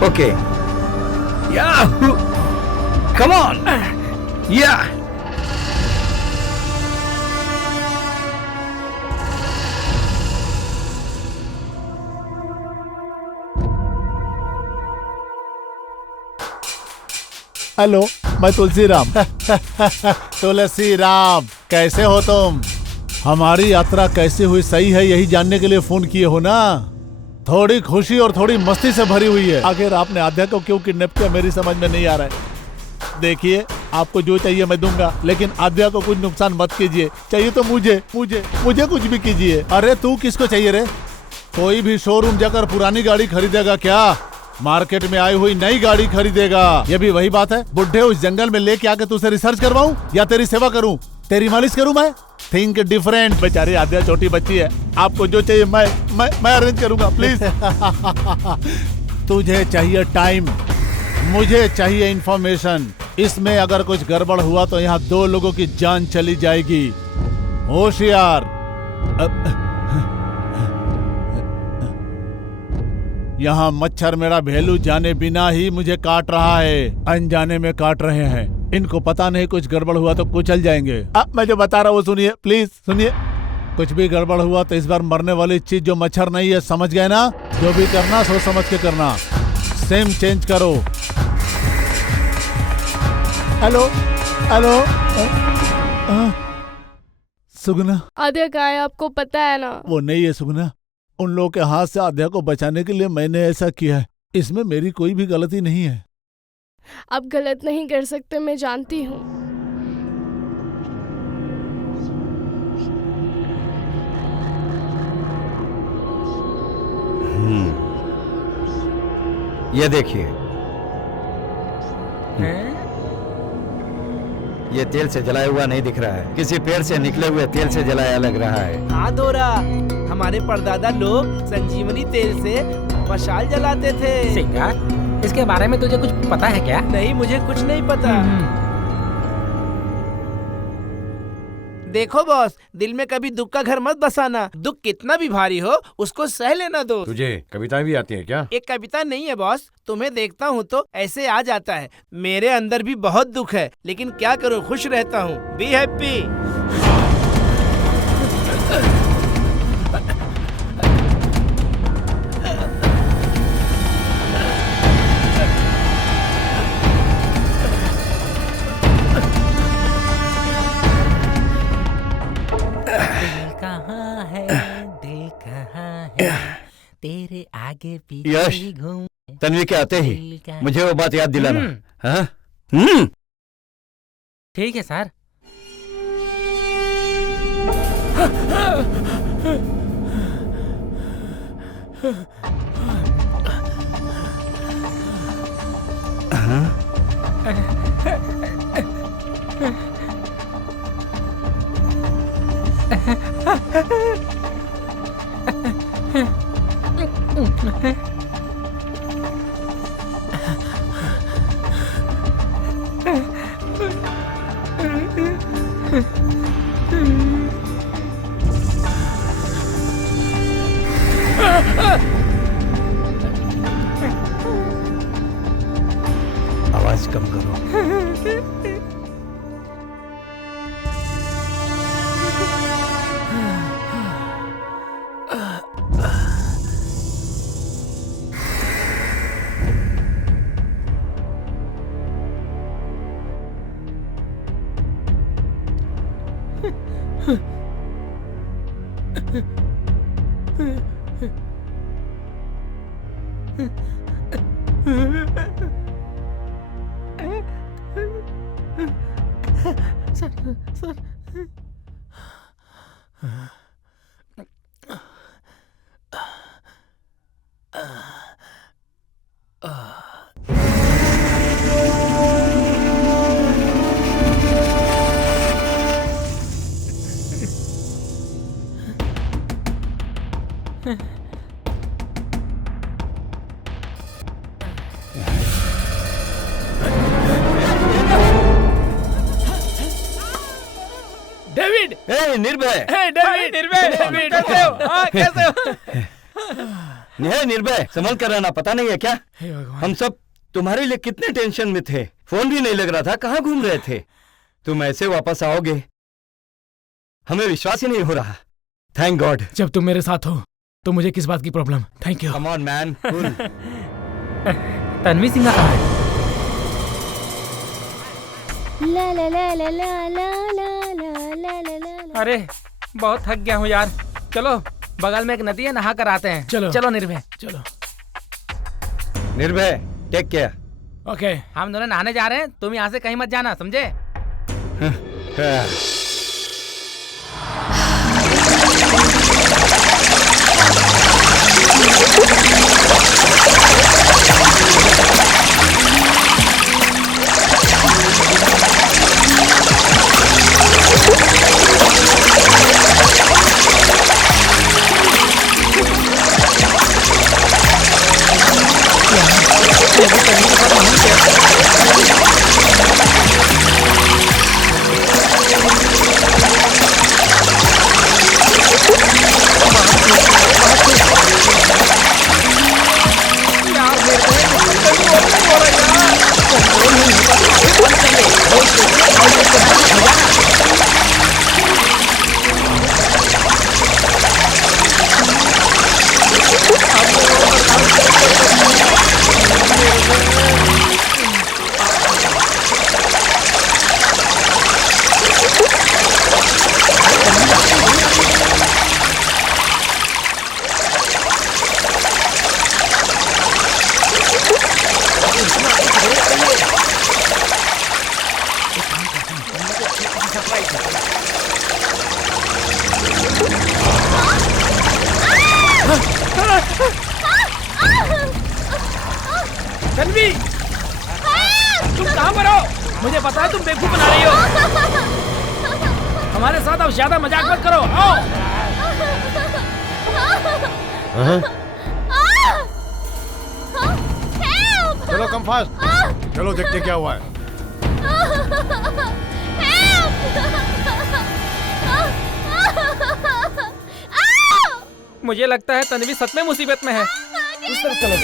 ओके, या, कम ऑन, या। हेलो, मैं तुलसी राम। तुलसी राम, कैसे हो तुम? हमारी यात्रा कैसे हुई सही है यही जानने के लिए फोन किए हो ना? थोड़ी खुशी और थोड़ी मस्ती से भरी हुई है। आखिर आपने आध्या को क्यों किडनैप किया मेरी समझ में नहीं आ रहा है। देखिए, आपको जो चाहिए मैं दूंगा, लेकिन आध्या को कुछ नुकसान मत कीजिए। चाहिए तो मुझे मुझे मुझे कुछ भी कीजिए। अरे तू किसको चाहिए रे? कोई भी शोरूम जाकर पुरानी गाड़ी खरीदेगा क्या? मार्केट में आई हुई नई गाड़ी खरीदेगा। ये भी वही बात है, बुढ़े उस जंगल में लेके आके तुझसे रिसर्च करवाऊं या तेरी सेवा करूं, तेरी मालिश करूं मैं? Think different. बेचारी आध्या छोटी बच्ची है, आपको जो चाहिए मैं अरेंज करूंगा, प्लीज। तुझे चाहिए टाइम, मुझे चाहिए इंफॉर्मेशन। इसमें अगर कुछ गड़बड़ हुआ तो यहाँ 2 लोगों की जान चली जाएगी। होशियार। यहाँ मच्छर मेरा भेलू जाने बिना ही मुझे काट रहा है, अनजाने में काट रहे हैं। इनको पता नहीं कुछ गड़बड़ हुआ तो कुचल जाएंगे। अब मैं जो बता रहा हूँ सुनिए, प्लीज सुनिए। कुछ भी गड़बड़ हुआ तो इस बार मरने वाली चीज जो मच्छर नहीं है, समझ गए ना? जो भी करना सोच समझ के करना। सेम चेंज करो। हेलो हेलो, सुगना। आध्या का है आपको पता है ना? वो नहीं है सुगना, उन लोगों के हाथ से आध्या को बचाने के लिए मैंने ऐसा किया है। इसमें मेरी कोई भी गलती नहीं है। आप गलत नहीं कर सकते, मैं जानती हूँ। ये देखिए, ये तेल से जलाया हुआ नहीं दिख रहा है, किसी पेड़ से निकले हुए तेल से जलाया लग रहा है। हाँ दोरा, हमारे परदादा लोग संजीवनी तेल से मशाल जलाते थे। सिंगा, इसके बारे में तुझे कुछ पता है क्या? नहीं, मुझे कुछ नहीं पता। देखो बॉस, दिल में कभी दुख का घर मत बसाना। दुख कितना भी भारी हो उसको सह लेना दो। तुझे कविताएं भी आती हैं क्या? एक कविता नहीं है बॉस, तुम्हें देखता हूँ तो ऐसे आ जाता है। मेरे अंदर भी बहुत दुख है, लेकिन क्या करूँ, खुश रहता हूँ। Be happy. तेरे आगे पीछे घूम। तन्वी के आते ही मुझे वो बात याद दिलाना। हाँ? ठीक है सर। सर डेविड, निर्भय, डेविड कैसे हो? हाँ, कैसे हो? निर्भय, संभल कर रहना, पता नहीं है क्या? हम सब तुम्हारे लिए कितने टेंशन में थे, फोन भी नहीं लग रहा था, कहाँ घूम रहे थे? तुम ऐसे वापस आओगे, हमें विश्वास ही नहीं हो रहा। Thank God. जब तुम मेरे साथ हो तो मुझे किस बात की problem? Thank you. Come on man. Tanvi Singh कहाँ है? ला ला ला ला ला ला ला ला ला ला। अरे बहुत थक गया हूँ यार, चलो बगल में एक नदी है, नहा कर आते हैं। चलो चलो निर्भय, चलो। निर्भय, टेक केयर। ओके, हम दोनों नहाने जा रहे हैं, तुम यहाँ से कहीं मत जाना, समझे? तन्वी, तुम कहाँ पर हो? मुझे पता है तुम बेवकूफ बना रही हो। हमारे साथ अब ज्यादा मजाक मत करो, आओ। चलो कम फास्ट, चलो देखते क्या हुआ है। मुझे लगता है तन्वी सच में मुसीबत में है। उस तरफ चलो।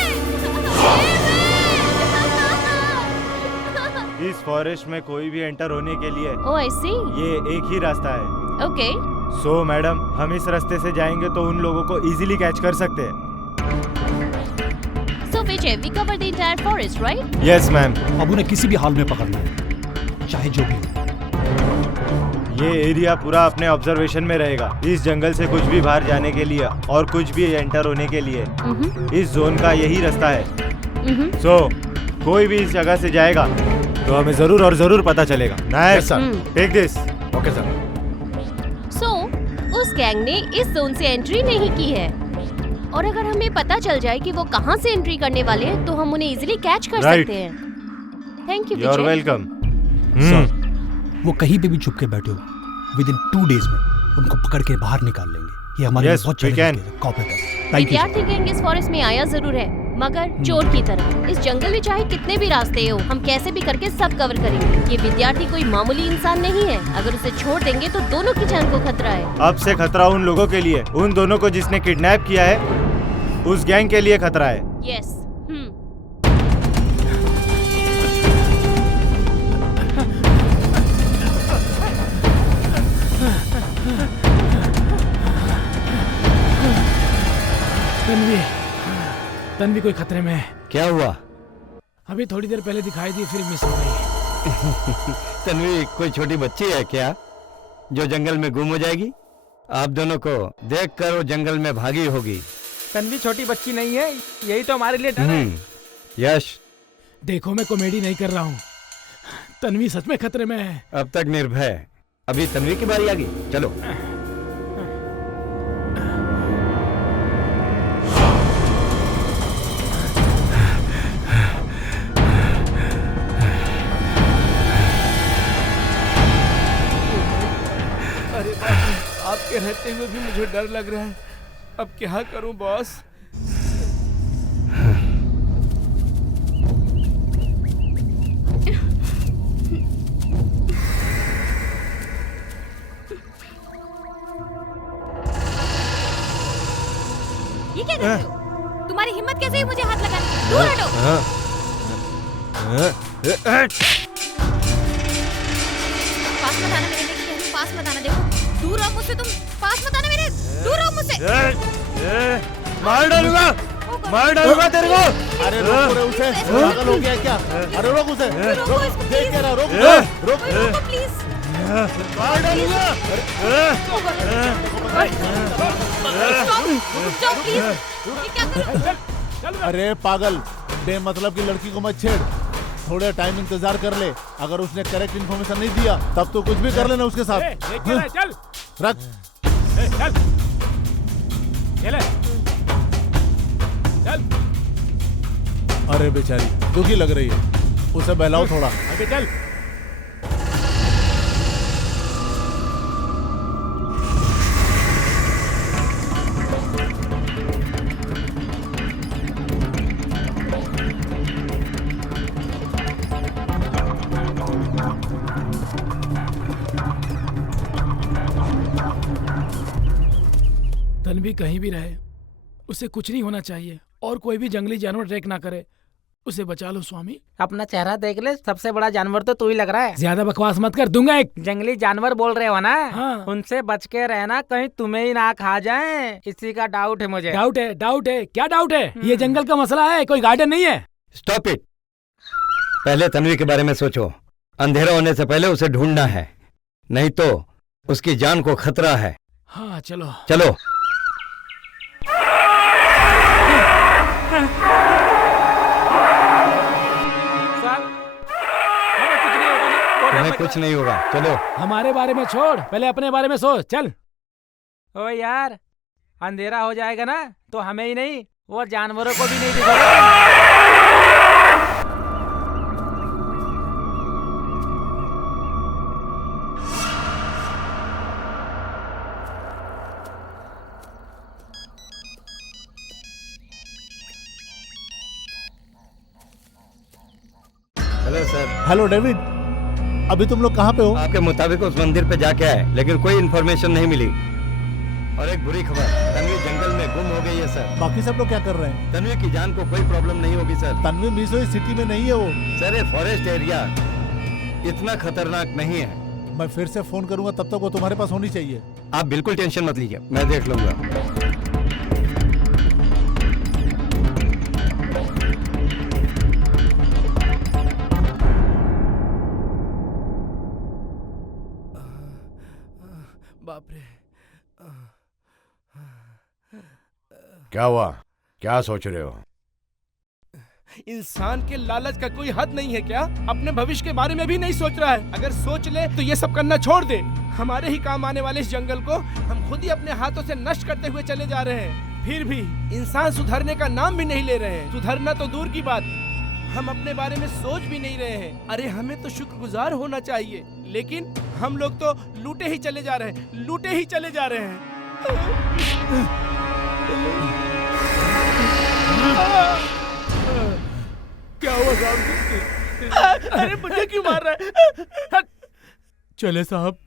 इस फॉरेस्ट में कोई भी एंटर होने के लिए ओह आई सी, ये एक ही रास्ता है। ओके। सो मैडम, हम इस रास्ते से जाएंगे तो उन लोगों को इजीली कैच कर सकते हैं। So Vijay, we covered the entire forest, right? Yes ma'am. अब उन्हें किसी भी हाल में पकड़ना है, चाहे जो भी हो। ये एरिया पूरा अपने ऑब्जर्वेशन में रहेगा। इस जंगल से कुछ भी बाहर जाने के लिए और कुछ भी एंटर होने के लिए इस जोन का यही रास्ता है। सो कोई भी इस जगह से जाएगा तो हमें जरूर और जरूर पता चलेगा। Nice sir, take this. Okay sir. So उस गैंग ने इस जोन से एंट्री नहीं की है, और अगर हमें पता चल जाए कि वो कहाँ से एंट्री करने वाले हैं तो हम उन्हें इजीली कैच कर सकते हैं। Thank you. You are welcome. Sir, वो कहीं पे भी छुप के बैठे हो, विद इन 2 days में उनको पकड़ के बाहर निकाल लेंगे। ये हमारे लिए बहुत चैलेंज है। विद्यार्थी गैंग इस फॉरेस्ट में आया जरूर है, मगर चोर की तरह। इस जंगल में चाहे कितने भी रास्ते हो, हम कैसे भी करके सब कवर करेंगे। ये विद्यार्थी कोई मामूली इंसान नहीं है, अगर उसे छोड़ देंगे तो दोनों की जान को खतरा है। अब से खतरा उन लोगों के लिए, उन दोनों को जिसने किडनैप किया है, उस गैंग के लिए खतरा है। यस। तन्वी कोई खतरे में है। क्या हुआ? अभी थोड़ी देर पहले दिखाई दी, फिर मिस हो गई। तन्वी कोई छोटी बच्ची है क्या? जो जंगल में गुम हो जाएगी? आप दोनों को देखकर वो जंगल में भागी होगी। तन्वी छोटी बच्ची नहीं है, यही तो हमारे लिए डर है। यश, देखो मैं कॉमेडी नहीं कर रहा हूँ, तन्वी सच में खतरे में है। अब तक निर्भय, अभी तन्वी की बारी आ गई। चलो। अरे बाप रे, आपके रहते हुए भी मुझे डर लग रहा है। अब क्या करूं बॉस? ये क्या कर रहे हो? तुम्हारी हिम्मत कैसे हुई मुझे हाथ लगाने की? दूर हटो। पास मत आना मेरे, मैं कह रही हूं पास मत आना। देखो दूर रहो मुझसे, तुम पास मत आना मेरे, दूर रहो मुझसे। मार डालूंगा, मार डालूंगा तेरे को। अरे रोक रे उसे, पागल हो गया क्या? अरे रोक उसे, रोक, देख क्या रहा, रोक रोक प्लीज, मार डालूंगा। अरे पागल, बेमतलब की लड़की को मत छेड़, थोड़ा टाइम इंतजार कर ले। अगर उसने करेक्ट इन्फॉर्मेशन नहीं दिया तब तो कुछ भी कर लेना उसके साथ। चल रख, चल चल चल। अरे बेचारी दुखी लग रही है, उसे बहलाओ थोड़ा। आगे चल। तन्वी कहीं भी रहे, उसे कुछ नहीं होना चाहिए और कोई भी जंगली जानवर ट्रैक ना करे। उसे बचा लो स्वामी। अपना चेहरा देख ले, सबसे बड़ा जानवर तो तू ही लग रहा है। ज्यादा बकवास मत कर, दूंगा एक। जंगली जानवर बोल रहे हो ना? हाँ। उनसे बच के रहना, कहीं तुम्हें ही ना खा जाएं, इसी का डाउट है मुझे। डाउट है, डाउट है, क्या डाउट है? ये जंगल का मसला है, कोई गार्डन नहीं है। Stop it. पहले तन्वी के बारे में सोचो। अंधेरा होने से पहले उसे ढूंढना है, नहीं तो उसकी जान को खतरा है। हाँ चलो चलो। तुम्हें कुछ नहीं होगा, चलो। हमारे बारे में छोड़, पहले अपने बारे में सोच, चल। ओ यार, अंधेरा हो जाएगा ना तो हमें ही नहीं, वो जानवरों को भी नहीं दिखेगा। Hello sir. हेलो डेविड, अभी तुम लोग कहाँ पे हो? आपके मुताबिक उस मंदिर पे जाके आए, लेकिन कोई इन्फॉर्मेशन नहीं मिली। और एक बुरी खबर, तन्वी जंगल में गुम हो गई है सर। बाकी सब लोग क्या कर रहे हैं? तन्वी की जान को कोई प्रॉब्लम नहीं होगी सर। तन्वी मिसोई सिटी में नहीं है वो सर, ये फॉरेस्ट एरिया इतना खतरनाक नहीं है। मैं फिर से फोन करूंगा, तब तक वो तुम्हारे पास होनी चाहिए। आप बिल्कुल टेंशन मत लीजिए, मैं देख लूंगा। बाप रे। क्या हुआ? क्या सोच रहे हो? इंसान के लालच का कोई हद नहीं है क्या? अपने भविष्य के बारे में भी नहीं सोच रहा है। अगर सोच ले तो ये सब करना छोड़ दे। हमारे ही काम आने वाले इस जंगल को हम खुद ही अपने हाथों से नष्ट करते हुए चले जा रहे हैं। फिर भी इंसान सुधरने का नाम भी नहीं ले रहे हैं। सुधरना तो दूर की बात, हम अपने बारे में सोच भी नहीं रहे हैं। अरे हमें तो शुक्रगुजार होना चाहिए, लेकिन हम लोग तो लूटे ही चले जा रहे हैं, लूटे ही चले जा रहे हैं। क्या हुआ साहब? अरे मुझे क्यों मार रहा है? चले साहब।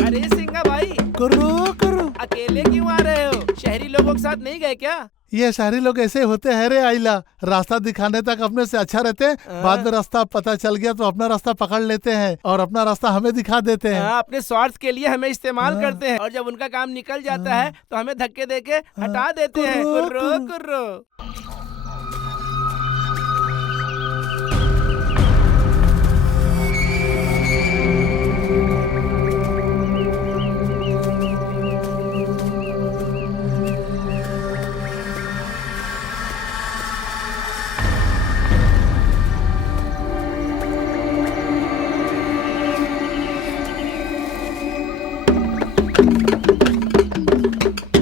अरे सिंगा भाई, अकेले क्यों आ रहे हो? शहरी लोगों के साथ नहीं गए क्या? ये सारे लोग ऐसे होते हैं रे आइला, रास्ता दिखाने तक अपने से अच्छा रहते हैं, बाद में रास्ता पता चल गया तो अपना रास्ता पकड़ लेते हैं और अपना रास्ता हमें दिखा देते हैं। अपने स्वार्थ के लिए हमें इस्तेमाल करते हैं और जब उनका काम निकल जाता है तो हमें धक्के देके हटा देते हैं। कुर्रो कुर्रो।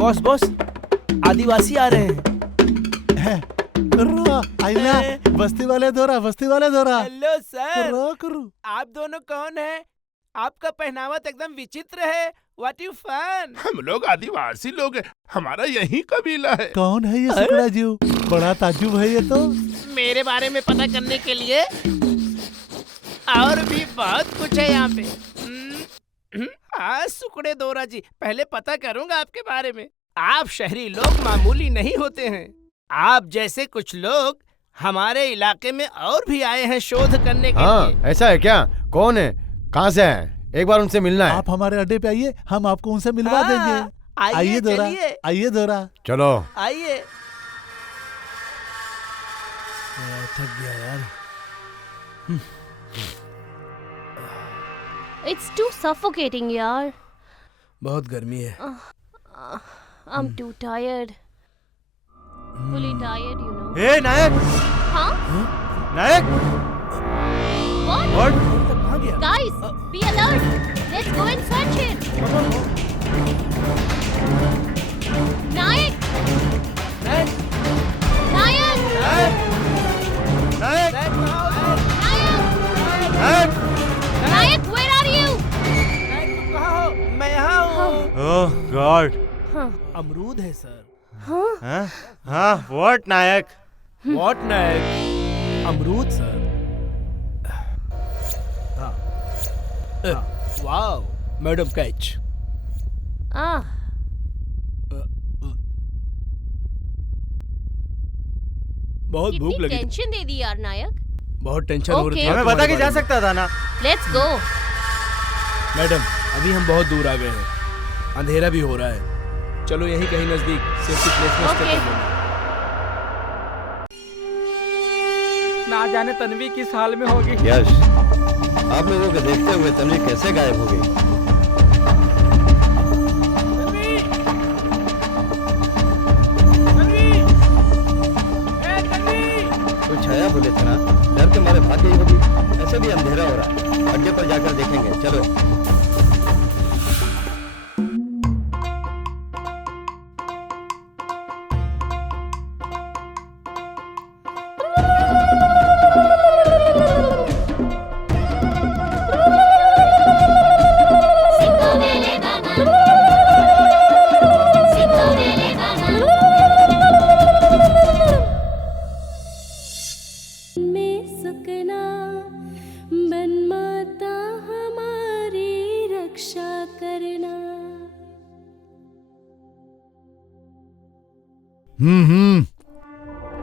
बॉस आदिवासी आ रहे हैं। आइला बस्ती वाले धोरा हेलो सर, करो। आप दोनों कौन हैं? आपका पहनावा तो एकदम विचित्र है। What you fun? हम लोग आदिवासी लोग हैं, हमारा यही कबीला है। कौन है ये सुकड़ा जीव? बड़ा ताज्जुब है ये तो। मेरे बारे में पता करने के लिए और भी बहुत कुछ है यहाँ पे। हाँ सुकड़े दोरा जी, पहले पता करूंगा आपके बारे में। आप शहरी लोग मामूली नहीं होते हैं। आप जैसे कुछ लोग हमारे इलाके में और भी आए हैं शोध करने के लिए। ऐसा है क्या? कौन है, कहाँ से है? एक बार उनसे मिलना है। आप हमारे अड्डे पे आइए, हम आपको उनसे मिलवा देंगे। आइए दोरा, आइए दोरा, चलो आइए। थक गया यार। It's too suffocating, यार। बहुत गर्मी है। I'm too tired. Fully tired, you know. ए नायक! हाँ? नायक! What? Guys, be alert. Let's go and search it. Nayak! Nayak! Nayak, where are you? मैं यहाँ हूँ। ओह गॉड! अमरूद है सर। हाँ? हाँ, व्हाट नायक? व्हाट नायक? अमरूद सर। Wow, madam catch. बहुत भूख लगी। टेंशन दे दी यार नायक। बहुत टेंशन हो रही है। हमें बता के जा सकता था ना। Let's go. मैडम, अभी हम बहुत दूर आ गए हैं, अंधेरा भी हो रहा है। चलो यहीं कहीं नजदीक सेफ्टी प्लेस में स्टे कर लेंगे। ना जाने तन्वी किस हाल में होगी। यश, आप लोगों को देखते हुए तन्वी कैसे गायब हो गई? कुछ छाया बोले थे ना, डर के मारे भाग गई होगी। ऐसे भी अंधेरा हो रहा है, अड्डे पर जाकर देखेंगे। चलो।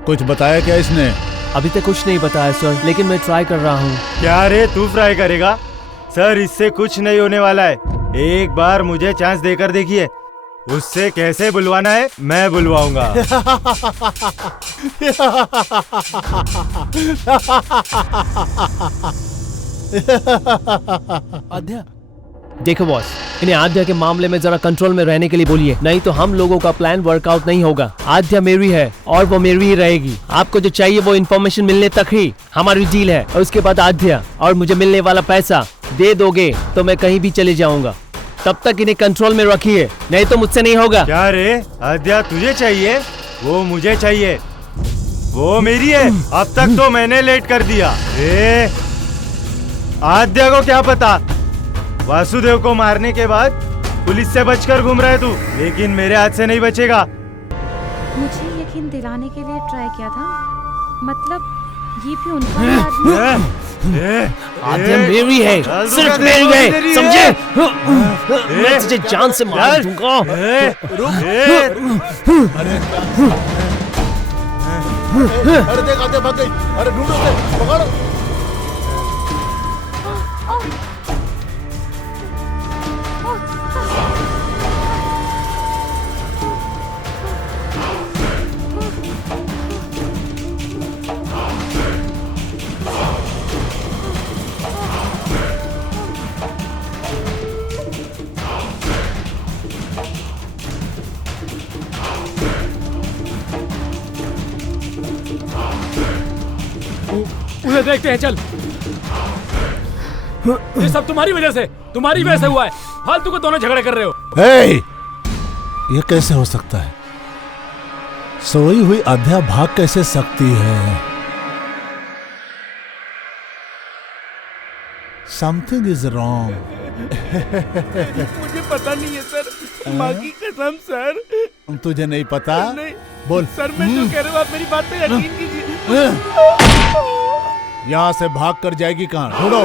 कुछ बताया क्या इसने? अभी तक कुछ नहीं बताया सर, लेकिन मैं ट्राई कर रहा हूँ। क्या रे, तू ट्राई करेगा? सर इससे कुछ नहीं होने वाला है। एक बार मुझे चांस देकर देखिए, उससे कैसे बुलवाना है मैं बुलवाऊंगा। आद्या, देखो बॉस, इन्हें आद्या के मामले में जरा कंट्रोल में रहने के लिए बोलिए, नहीं तो हम लोगों का प्लान वर्कआउट नहीं होगा। आद्या मेरी है और वो मेरी ही रहेगी। आपको जो चाहिए वो इन्फॉर्मेशन मिलने तक ही हमारी डील है, और उसके बाद आद्या और मुझे मिलने वाला पैसा दे दोगे तो मैं कहीं भी चले जाऊंगा। तब तक इन्हें कंट्रोल में रखिए, नहीं तो मुझसे नहीं होगा। क्या रे, आद्या तुझे चाहिए, वो मुझे चाहिए, वो मेरी है। अब तक तो मैंने लेट कर दिया। आद्या को क्या पता, वासुदेव को मारने के बाद पुलिस से बचकर घूम रहा है तू, लेकिन मेरे हाथ से नहीं बचेगा। मुझे यकीन दिलाने के लिए ट्राई किया था, मतलब ये भी उनका आद्या मेरी है, सिर्फ मेरी है, समझे? मैं तुझे जान से मार दूंगा। अरे देख आद्या भाग गई। अरे ढूंढो उसे, पकड़ो। उन्हें देखते हैं, चल। ये सब तुम्हारी वजह से हुआ है। फालतू को दोनों झगड़े कर रहे हो। हे, ये कैसे हो सकता है? सोई हुई आध्या भाग कैसे सकती है? Something is wrong. मुझे पता नहीं है सर, माँ की कसम सर। तुझे नहीं पता? नहीं बोल। सर, मैं जो कह रहा हूँ आप मेरी बात पे यकीन कीजिए। यहाँ से भाग कर जाएगी कहाँ? ढूंढो।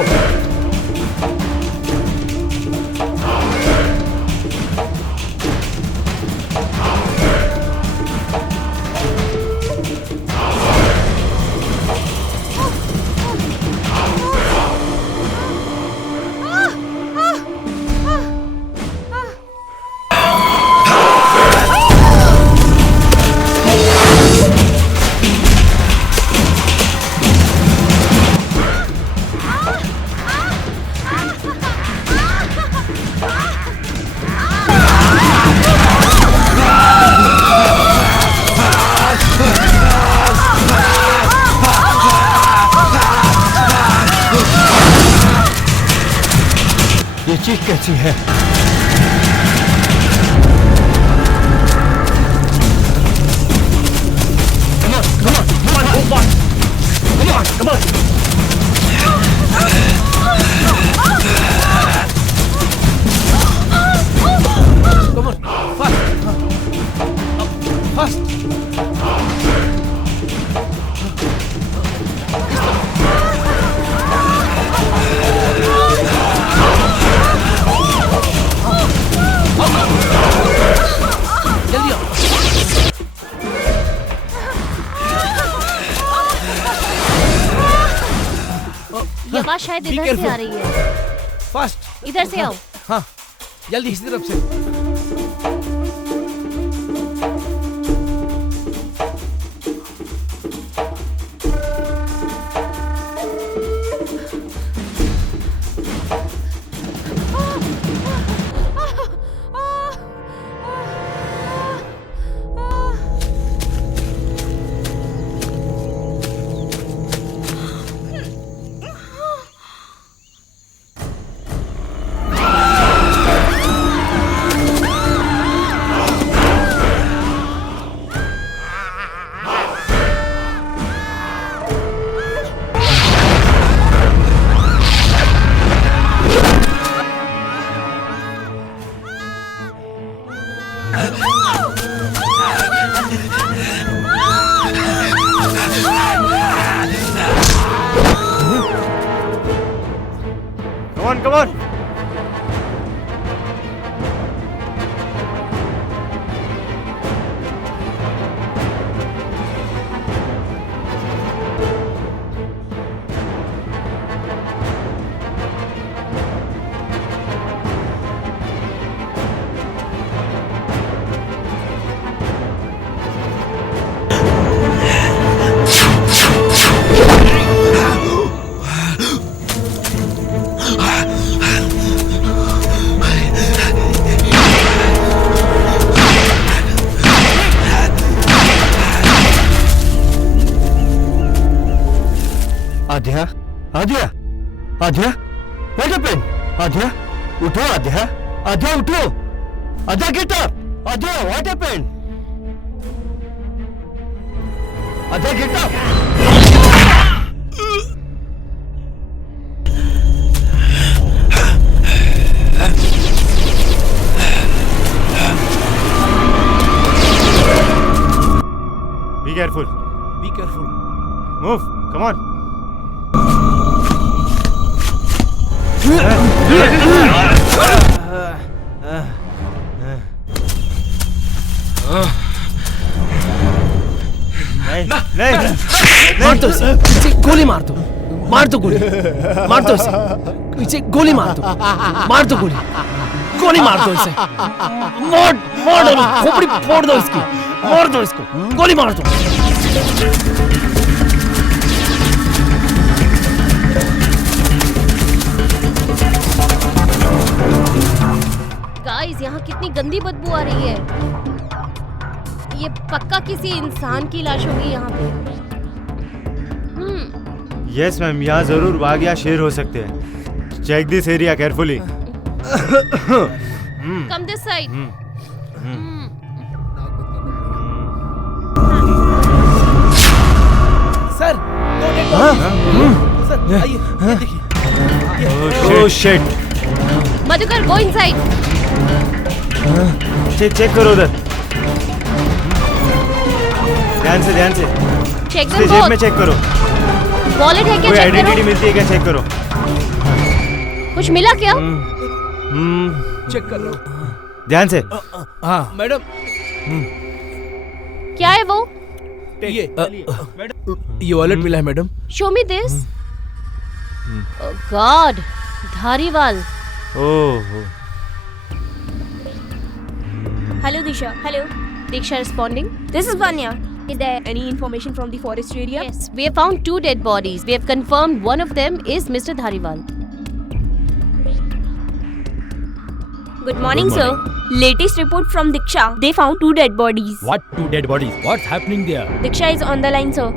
ये चीज कैसी है? ये आवाज शायद इधर से आ रही है। फास्ट, इधर से आओ। हाँ, जल्दी इस तरफ से। Come on! Aadhya, Aadhya, Aadhya, what happened? आध्या, उठो आध्या, आध्या उठो, आध्या get up, Aadhya what happened? Aadhya get up. Be careful. Be careful. Move. Come on. मार दो इसे, पीछे गोली मार दो, मार दो गोली, मार दो इसे, पीछे गोली मार दो, मार दो गोली, गोली मार दो इसे, मार दो, खोपड़ी फोड़ दो इसकी, मार दो इसको, गोली मार दो। गाइस, यहाँ कितनी गंदी बदबू आ रही है। ये पक्का किसी इंसान की लाश होगी यहाँ पे। यस मैम, यहाँ जरूर बाघ या शेर हो सकते हैं। Check this area carefully. Come this side. Sir 2 dead bodies. Sir आइए, ये देखिए। Oh shit. Madhukar go inside. Check करो उधर, ध्यान से चेक उसके जेब में चेक करो, वॉलेट है क्या? कोई चेक आइडेंटिटी करो। मिलती है क्या? चेक करो। कुछ मिला क्या? चेक कर रहा हूँ। ध्यान से। हाँ मैडम। क्या है वो? ये वॉलेट मिला है madam. Show me this. God, Dhariwal. Oh. Hello Disha. Hello. Diksha responding. This is Vanya. Is there any information from the forest area? Yes, we have found 2 dead bodies. We have confirmed one of them is Mr. Dhariwal. Good morning, sir. Latest report from Diksha. They found 2 dead bodies. What 2 dead bodies? What's happening there? Diksha is on the line, sir.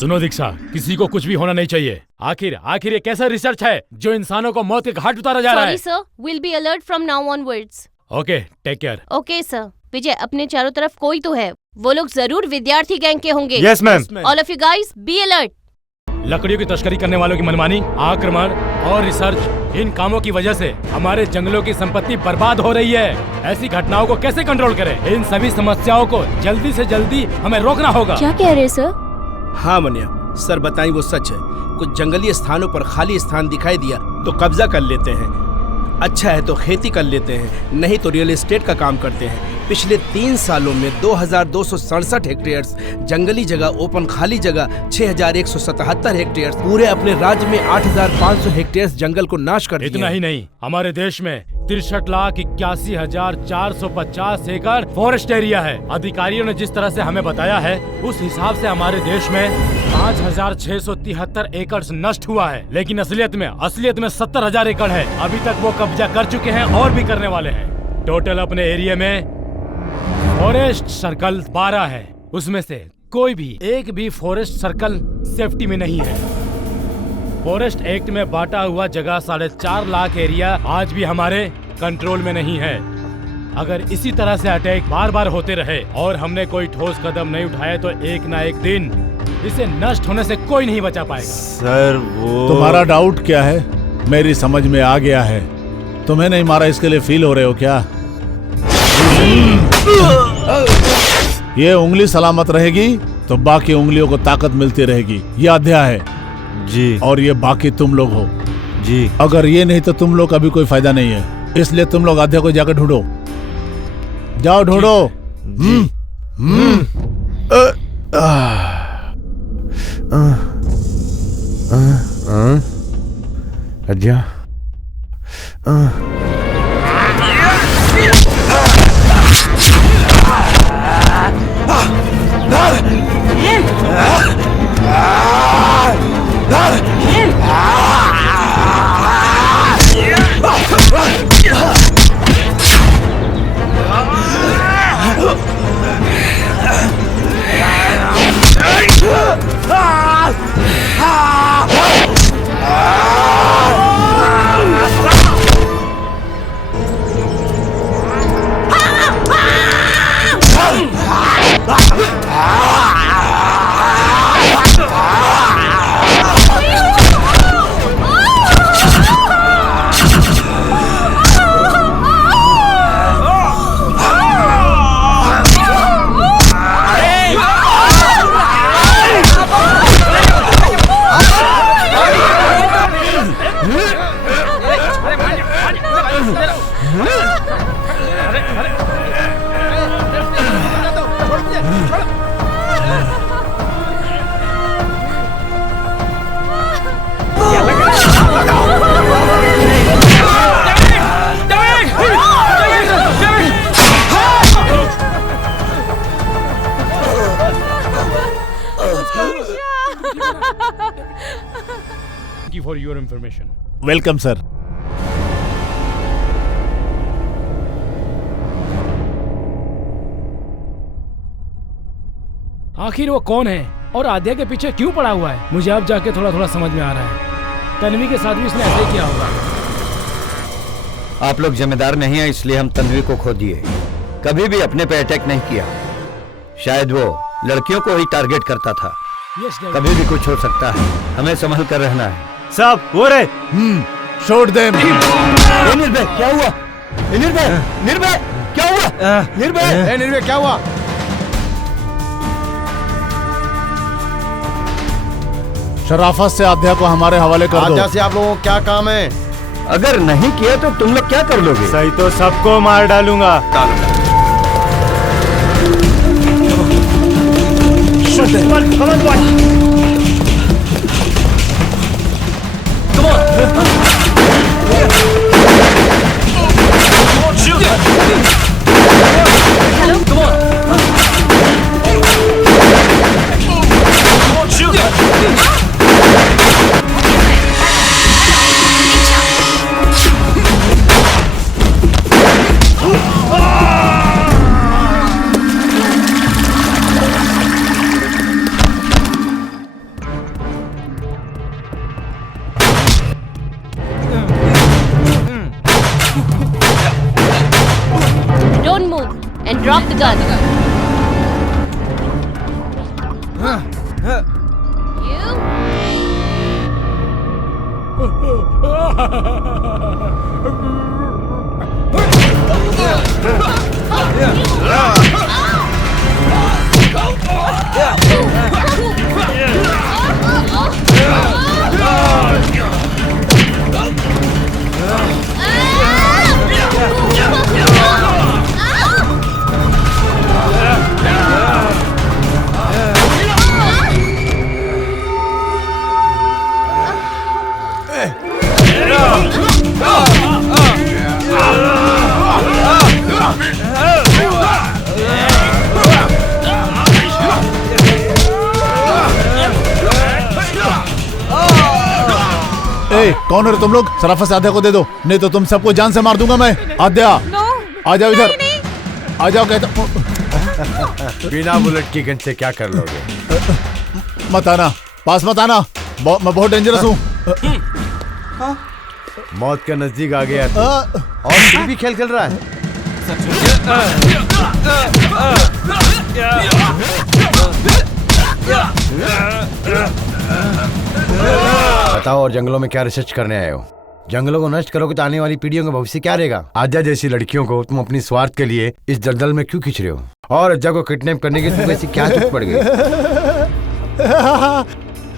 सुनो दीक्षा, किसी को कुछ भी होना नहीं चाहिए। आखिर ये कैसा रिसर्च है जो इंसानों को मौत के घाट उतारा जा रहा है? Sorry, sir. We'll be alert from now onwards. Okay, take care. Okay, sir. विजय, अपने चारों तरफ कोई तो है। वो लोग जरूर विद्यार्थी गैंग के होंगे। Yes, ma'am. All of you guys, be alert. लकड़ियों की तस्करी करने वालों की मनमानी, आक्रमण और रिसर्च, इन कामों की वजह से हमारे जंगलों की संपत्ति बर्बाद हो रही है। ऐसी घटनाओं को कैसे कंट्रोल करें? इन सभी समस्याओं को जल्दी से जल्दी हमें रोकना होगा। क्या कह रहे सर? हाँ मनिया, सर बताएं वो सच है। कुछ जंगली स्थानों पर खाली स्थान दिखाई दिया तो कब्जा कर लेते हैं। अच्छा है तो खेती कर लेते हैं, नहीं तो रियल एस्टेट का काम करते हैं। पिछले 3 सालों में 2267 हेक्टेयर जंगली जगह, ओपन खाली जगह 6177 हेक्टेयर, पूरे अपने राज्य में 8500 हेक्टेयर जंगल को नाश कर दिया। इतना ही नहीं, हमारे देश में 63,81,450 एकड़ फॉरेस्ट एरिया है। अधिकारियों ने जिस तरह से हमें बताया है, उस हिसाब से हमारे देश में 5,673 एकड़ नष्ट हुआ है, लेकिन असलियत में 70,000 एकड़ है। अभी तक वो कब्जा कर चुके हैं और भी करने वाले हैं। टोटल अपने एरिया में फॉरेस्ट सर्कल 12 है, उसमें से कोई भी एक भी फॉरेस्ट सर्कल सेफ्टी में नहीं है। फॉरेस्ट एक्ट में बांटा हुआ जगह 4.5 लाख एरिया आज भी हमारे कंट्रोल में नहीं है। अगर इसी तरह से अटैक बार बार होते रहे और हमने कोई ठोस कदम नहीं उठाए तो एक ना एक दिन इसे नष्ट होने से कोई नहीं बचा पाएगा। सर वो तुम्हारा डाउट क्या है? मेरी समझ में आ गया है। तुम्हें नहीं मारा इसके लिए फील हो रहे हो क्या? ये उंगली सलामत रहेगी तो बाकी उंगलियों को ताकत मिलती रहेगी। ये अध्याय है जी, और ये बाकी तुम लोग हो जी। अगर ये नहीं तो तुम लोग का भी कोई फायदा नहीं है, इसलिए तुम लोग अध्याय को जाकर ढूंढो। जाओ ढूंढो। अध्याय Thank you for your information. Welcome sir. आखिर वो कौन है और आद्या के पीछे क्यों पड़ा हुआ है? मुझे अब जाके थोड़ा थोड़ा समझ में आ रहा है। तन्वी के साथ भी इसने ऐसे ही किया होगा। आप लोग जिम्मेदार नहीं है, इसलिए हम तन्वी को खो दिए। कभी भी अपने पे अटैक नहीं किया। शायद वो लड़कियों को ही टारगेट करता था। कभी भी कुछ हो सकता है, हमें संभल कर रहना है। सब वो रे। छोड़ दे। निर्भय क्या हुआ? निर्भय, निर्भय क्या हुआ? निर्भय, निर्भय क्या हुआ? शराफत से आध्या को हमारे हवाले कर दो। आध्या से आप लोगों को क्या काम है? अगर नहीं किया तो तुम लोग क्या कर लोगे? सही तो सबको मार डालूंगा। Don't move and drop the gun. कौन है तुम लोग? शराफत से आध्या को दे दो, नहीं तो तुम सबको जान से मार दूंगा मैं। आध्या आ जाओ इधर, आ जाओ कहता। बिना बुलेट की गन से क्या कर लोगे? मत आना, पास मत आना, मैं बहुत डेंजरस हूँ। मौत के नजदीक आ गया तो। और फिर भी खेल रहा है। बताओ, और जंगलों में क्या रिसर्च करने आए हो? जंगलों को नष्ट करोगे तो आने वाली पीढ़ियों का भविष्य क्या रहेगा? आद्या जैसी लड़कियों को तुम अपनी स्वार्थ के लिए इस दलदल में क्यों खींच रहे हो? और आद्या को किडनैप करने की तुम ऐसी क्या चुप पड़ गई?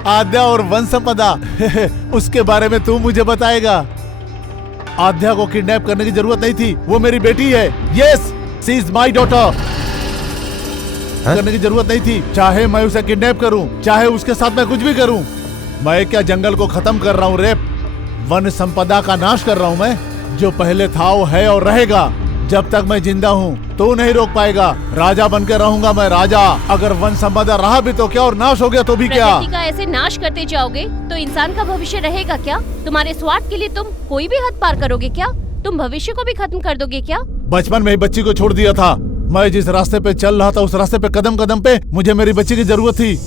आद्या और वन संपदा उसके बारे में तू मुझे बताएगा। आद्या को किडनैप करने की जरूरत नहीं थी, वो मेरी बेटी है। Yes, she is my daughter. करने की जरूरत नहीं थी, चाहे मैं उसे किडनैप करूं, चाहे उसके साथ मैं कुछ भी करूं। मैं क्या जंगल को खत्म कर रहा हूं? रेप, वन संपदा का नाश कर रहा हूं मैं। जो पहले था वो है और रहेगा। जब तक मैं जिंदा हूँ तो नहीं रोक पाएगा। राजा बनकर रहूंगा मैं, राजा। अगर वन संपदा रहा भी तो क्या, और नाश हो गया तो भी क्या? प्रकृति का ऐसे नाश करते जाओगे तो इंसान का भविष्य रहेगा क्या? तुम्हारे स्वार्थ के लिए तुम कोई भी हद पार करोगे क्या? तुम भविष्य को भी खत्म कर दोगे क्या? बचपन में ही बच्ची को छोड़ दिया था। मैं जिस रास्ते पे चल रहा था उस रास्ते पे कदम कदम पे मुझे मेरी बच्ची की जरूरत थी,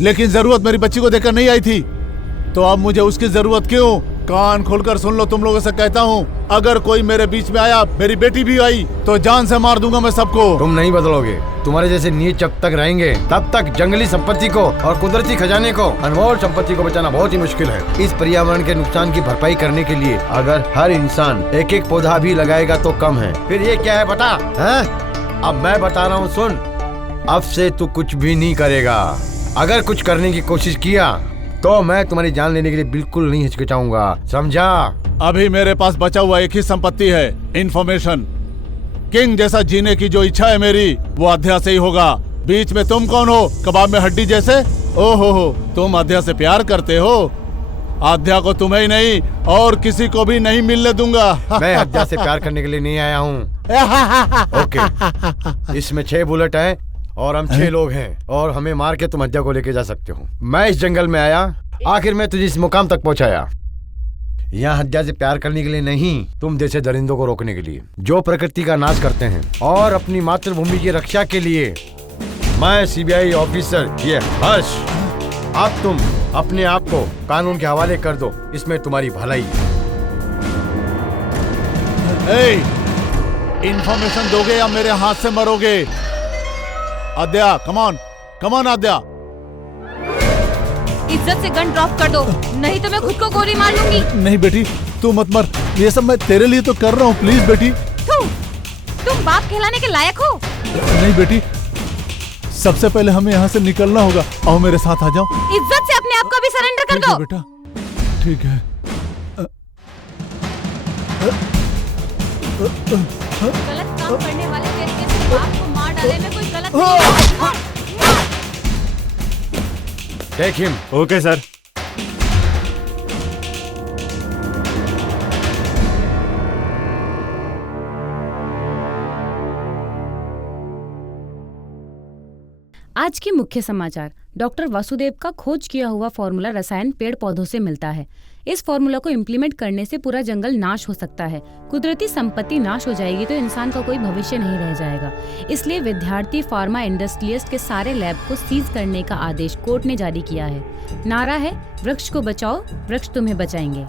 लेकिन जरूरत मेरी बच्ची को देखकर नहीं आई थी। तो अब मुझे उसकी जरूरत क्यों? कान खोलकर सुन लो, तुम लोगों से कहता हूँ, अगर कोई मेरे बीच में आया, मेरी बेटी भी आई, तो जान से मार दूंगा मैं सबको। तुम नहीं बदलोगे। तुम्हारे जैसे नीच जब तक रहेंगे तब तक जंगली संपत्ति को और कुदरती खजाने को, अनमोल संपत्ति को बचाना बहुत ही मुश्किल है। इस पर्यावरण के नुकसान की भरपाई करने के लिए अगर हर इंसान एक एक पौधा भी लगाएगा तो कम है। फिर ये क्या है पता है? अब मैं बता रहा हूँ, सुन। अब से तू कुछ भी नहीं करेगा। अगर कुछ करने की कोशिश किया तो मैं तुम्हारी जान लेने के लिए बिल्कुल नहीं हिचकिचाऊंगा, समझा? अभी मेरे पास बचा हुआ एक ही संपत्ति है, इंफॉर्मेशन। किंग जैसा जीने की जो इच्छा है मेरी, वो आध्या से ही होगा। बीच में तुम कौन हो? कबाब में हड्डी जैसे। ओहो, तुम आध्या से प्यार करते हो? आध्या को तुम्हें ही नहीं और किसी को भी नहीं मिलने दूंगा। मैं आध्या से प्यार करने के लिए नहीं आया हूँ। ओके, इसमें 6 बुलेट है और हम 6 लोग हैं और हमें मार के तुम आध्या को लेके जा सकते हो। मैं इस जंगल में आया, आखिर मैं तुझे इस मुकाम तक पहुंचाया। यहाँ आध्या से प्यार करने के लिए नहीं, तुम जैसे दरिंदों को रोकने के लिए जो प्रकृति का नाश करते हैं और अपनी मातृभूमि की रक्षा के लिए। मैं सीबीआई ऑफिसर ये हर्ष, अब तुम अपने आप को कानून के हवाले कर दो, इसमें तुम्हारी भलाई। इंफॉर्मेशन दोगे या मेरे हाथ से मरोगे? आद्या, कम ऑन, कम ऑन आद्या। इज्जत से गन ड्रॉप कर दो, नहीं तो मैं खुद को गोली मार लूंगी। नहीं बेटी, तू मत मर, ये सब मैं तेरे लिए तो कर रहा हूँ, प्लीज बेटी। तुम बाप कहलाने के लायक हो? नहीं बेटी, सबसे पहले हमें यहाँ से निकलना होगा। आओ मेरे साथ आ जाओ। इज्जत से अपने आप को भी सरेंडर कर दो। बेटा ठीक है। गलत काम करने वाले तरीके से बाप को मार डाले में कोई गलत नहीं है। Take him. Okay sir. आज के मुख्य समाचार। डॉक्टर वासुदेव का खोज किया हुआ फॉर्मूला रसायन पेड़ पौधों से मिलता है। इस फॉर्मूला को इम्प्लीमेंट करने से पूरा जंगल नाश हो सकता है। कुदरती संपत्ति नाश हो जाएगी तो इंसान का कोई भविष्य नहीं रह जाएगा। इसलिए विद्यार्थी फार्मा इंडस्ट्रियलिस्ट के सारे लैब को सीज करने का आदेश कोर्ट ने जारी किया है। नारा है, वृक्ष को बचाओ, वृक्ष तुम्हें बचाएंगे।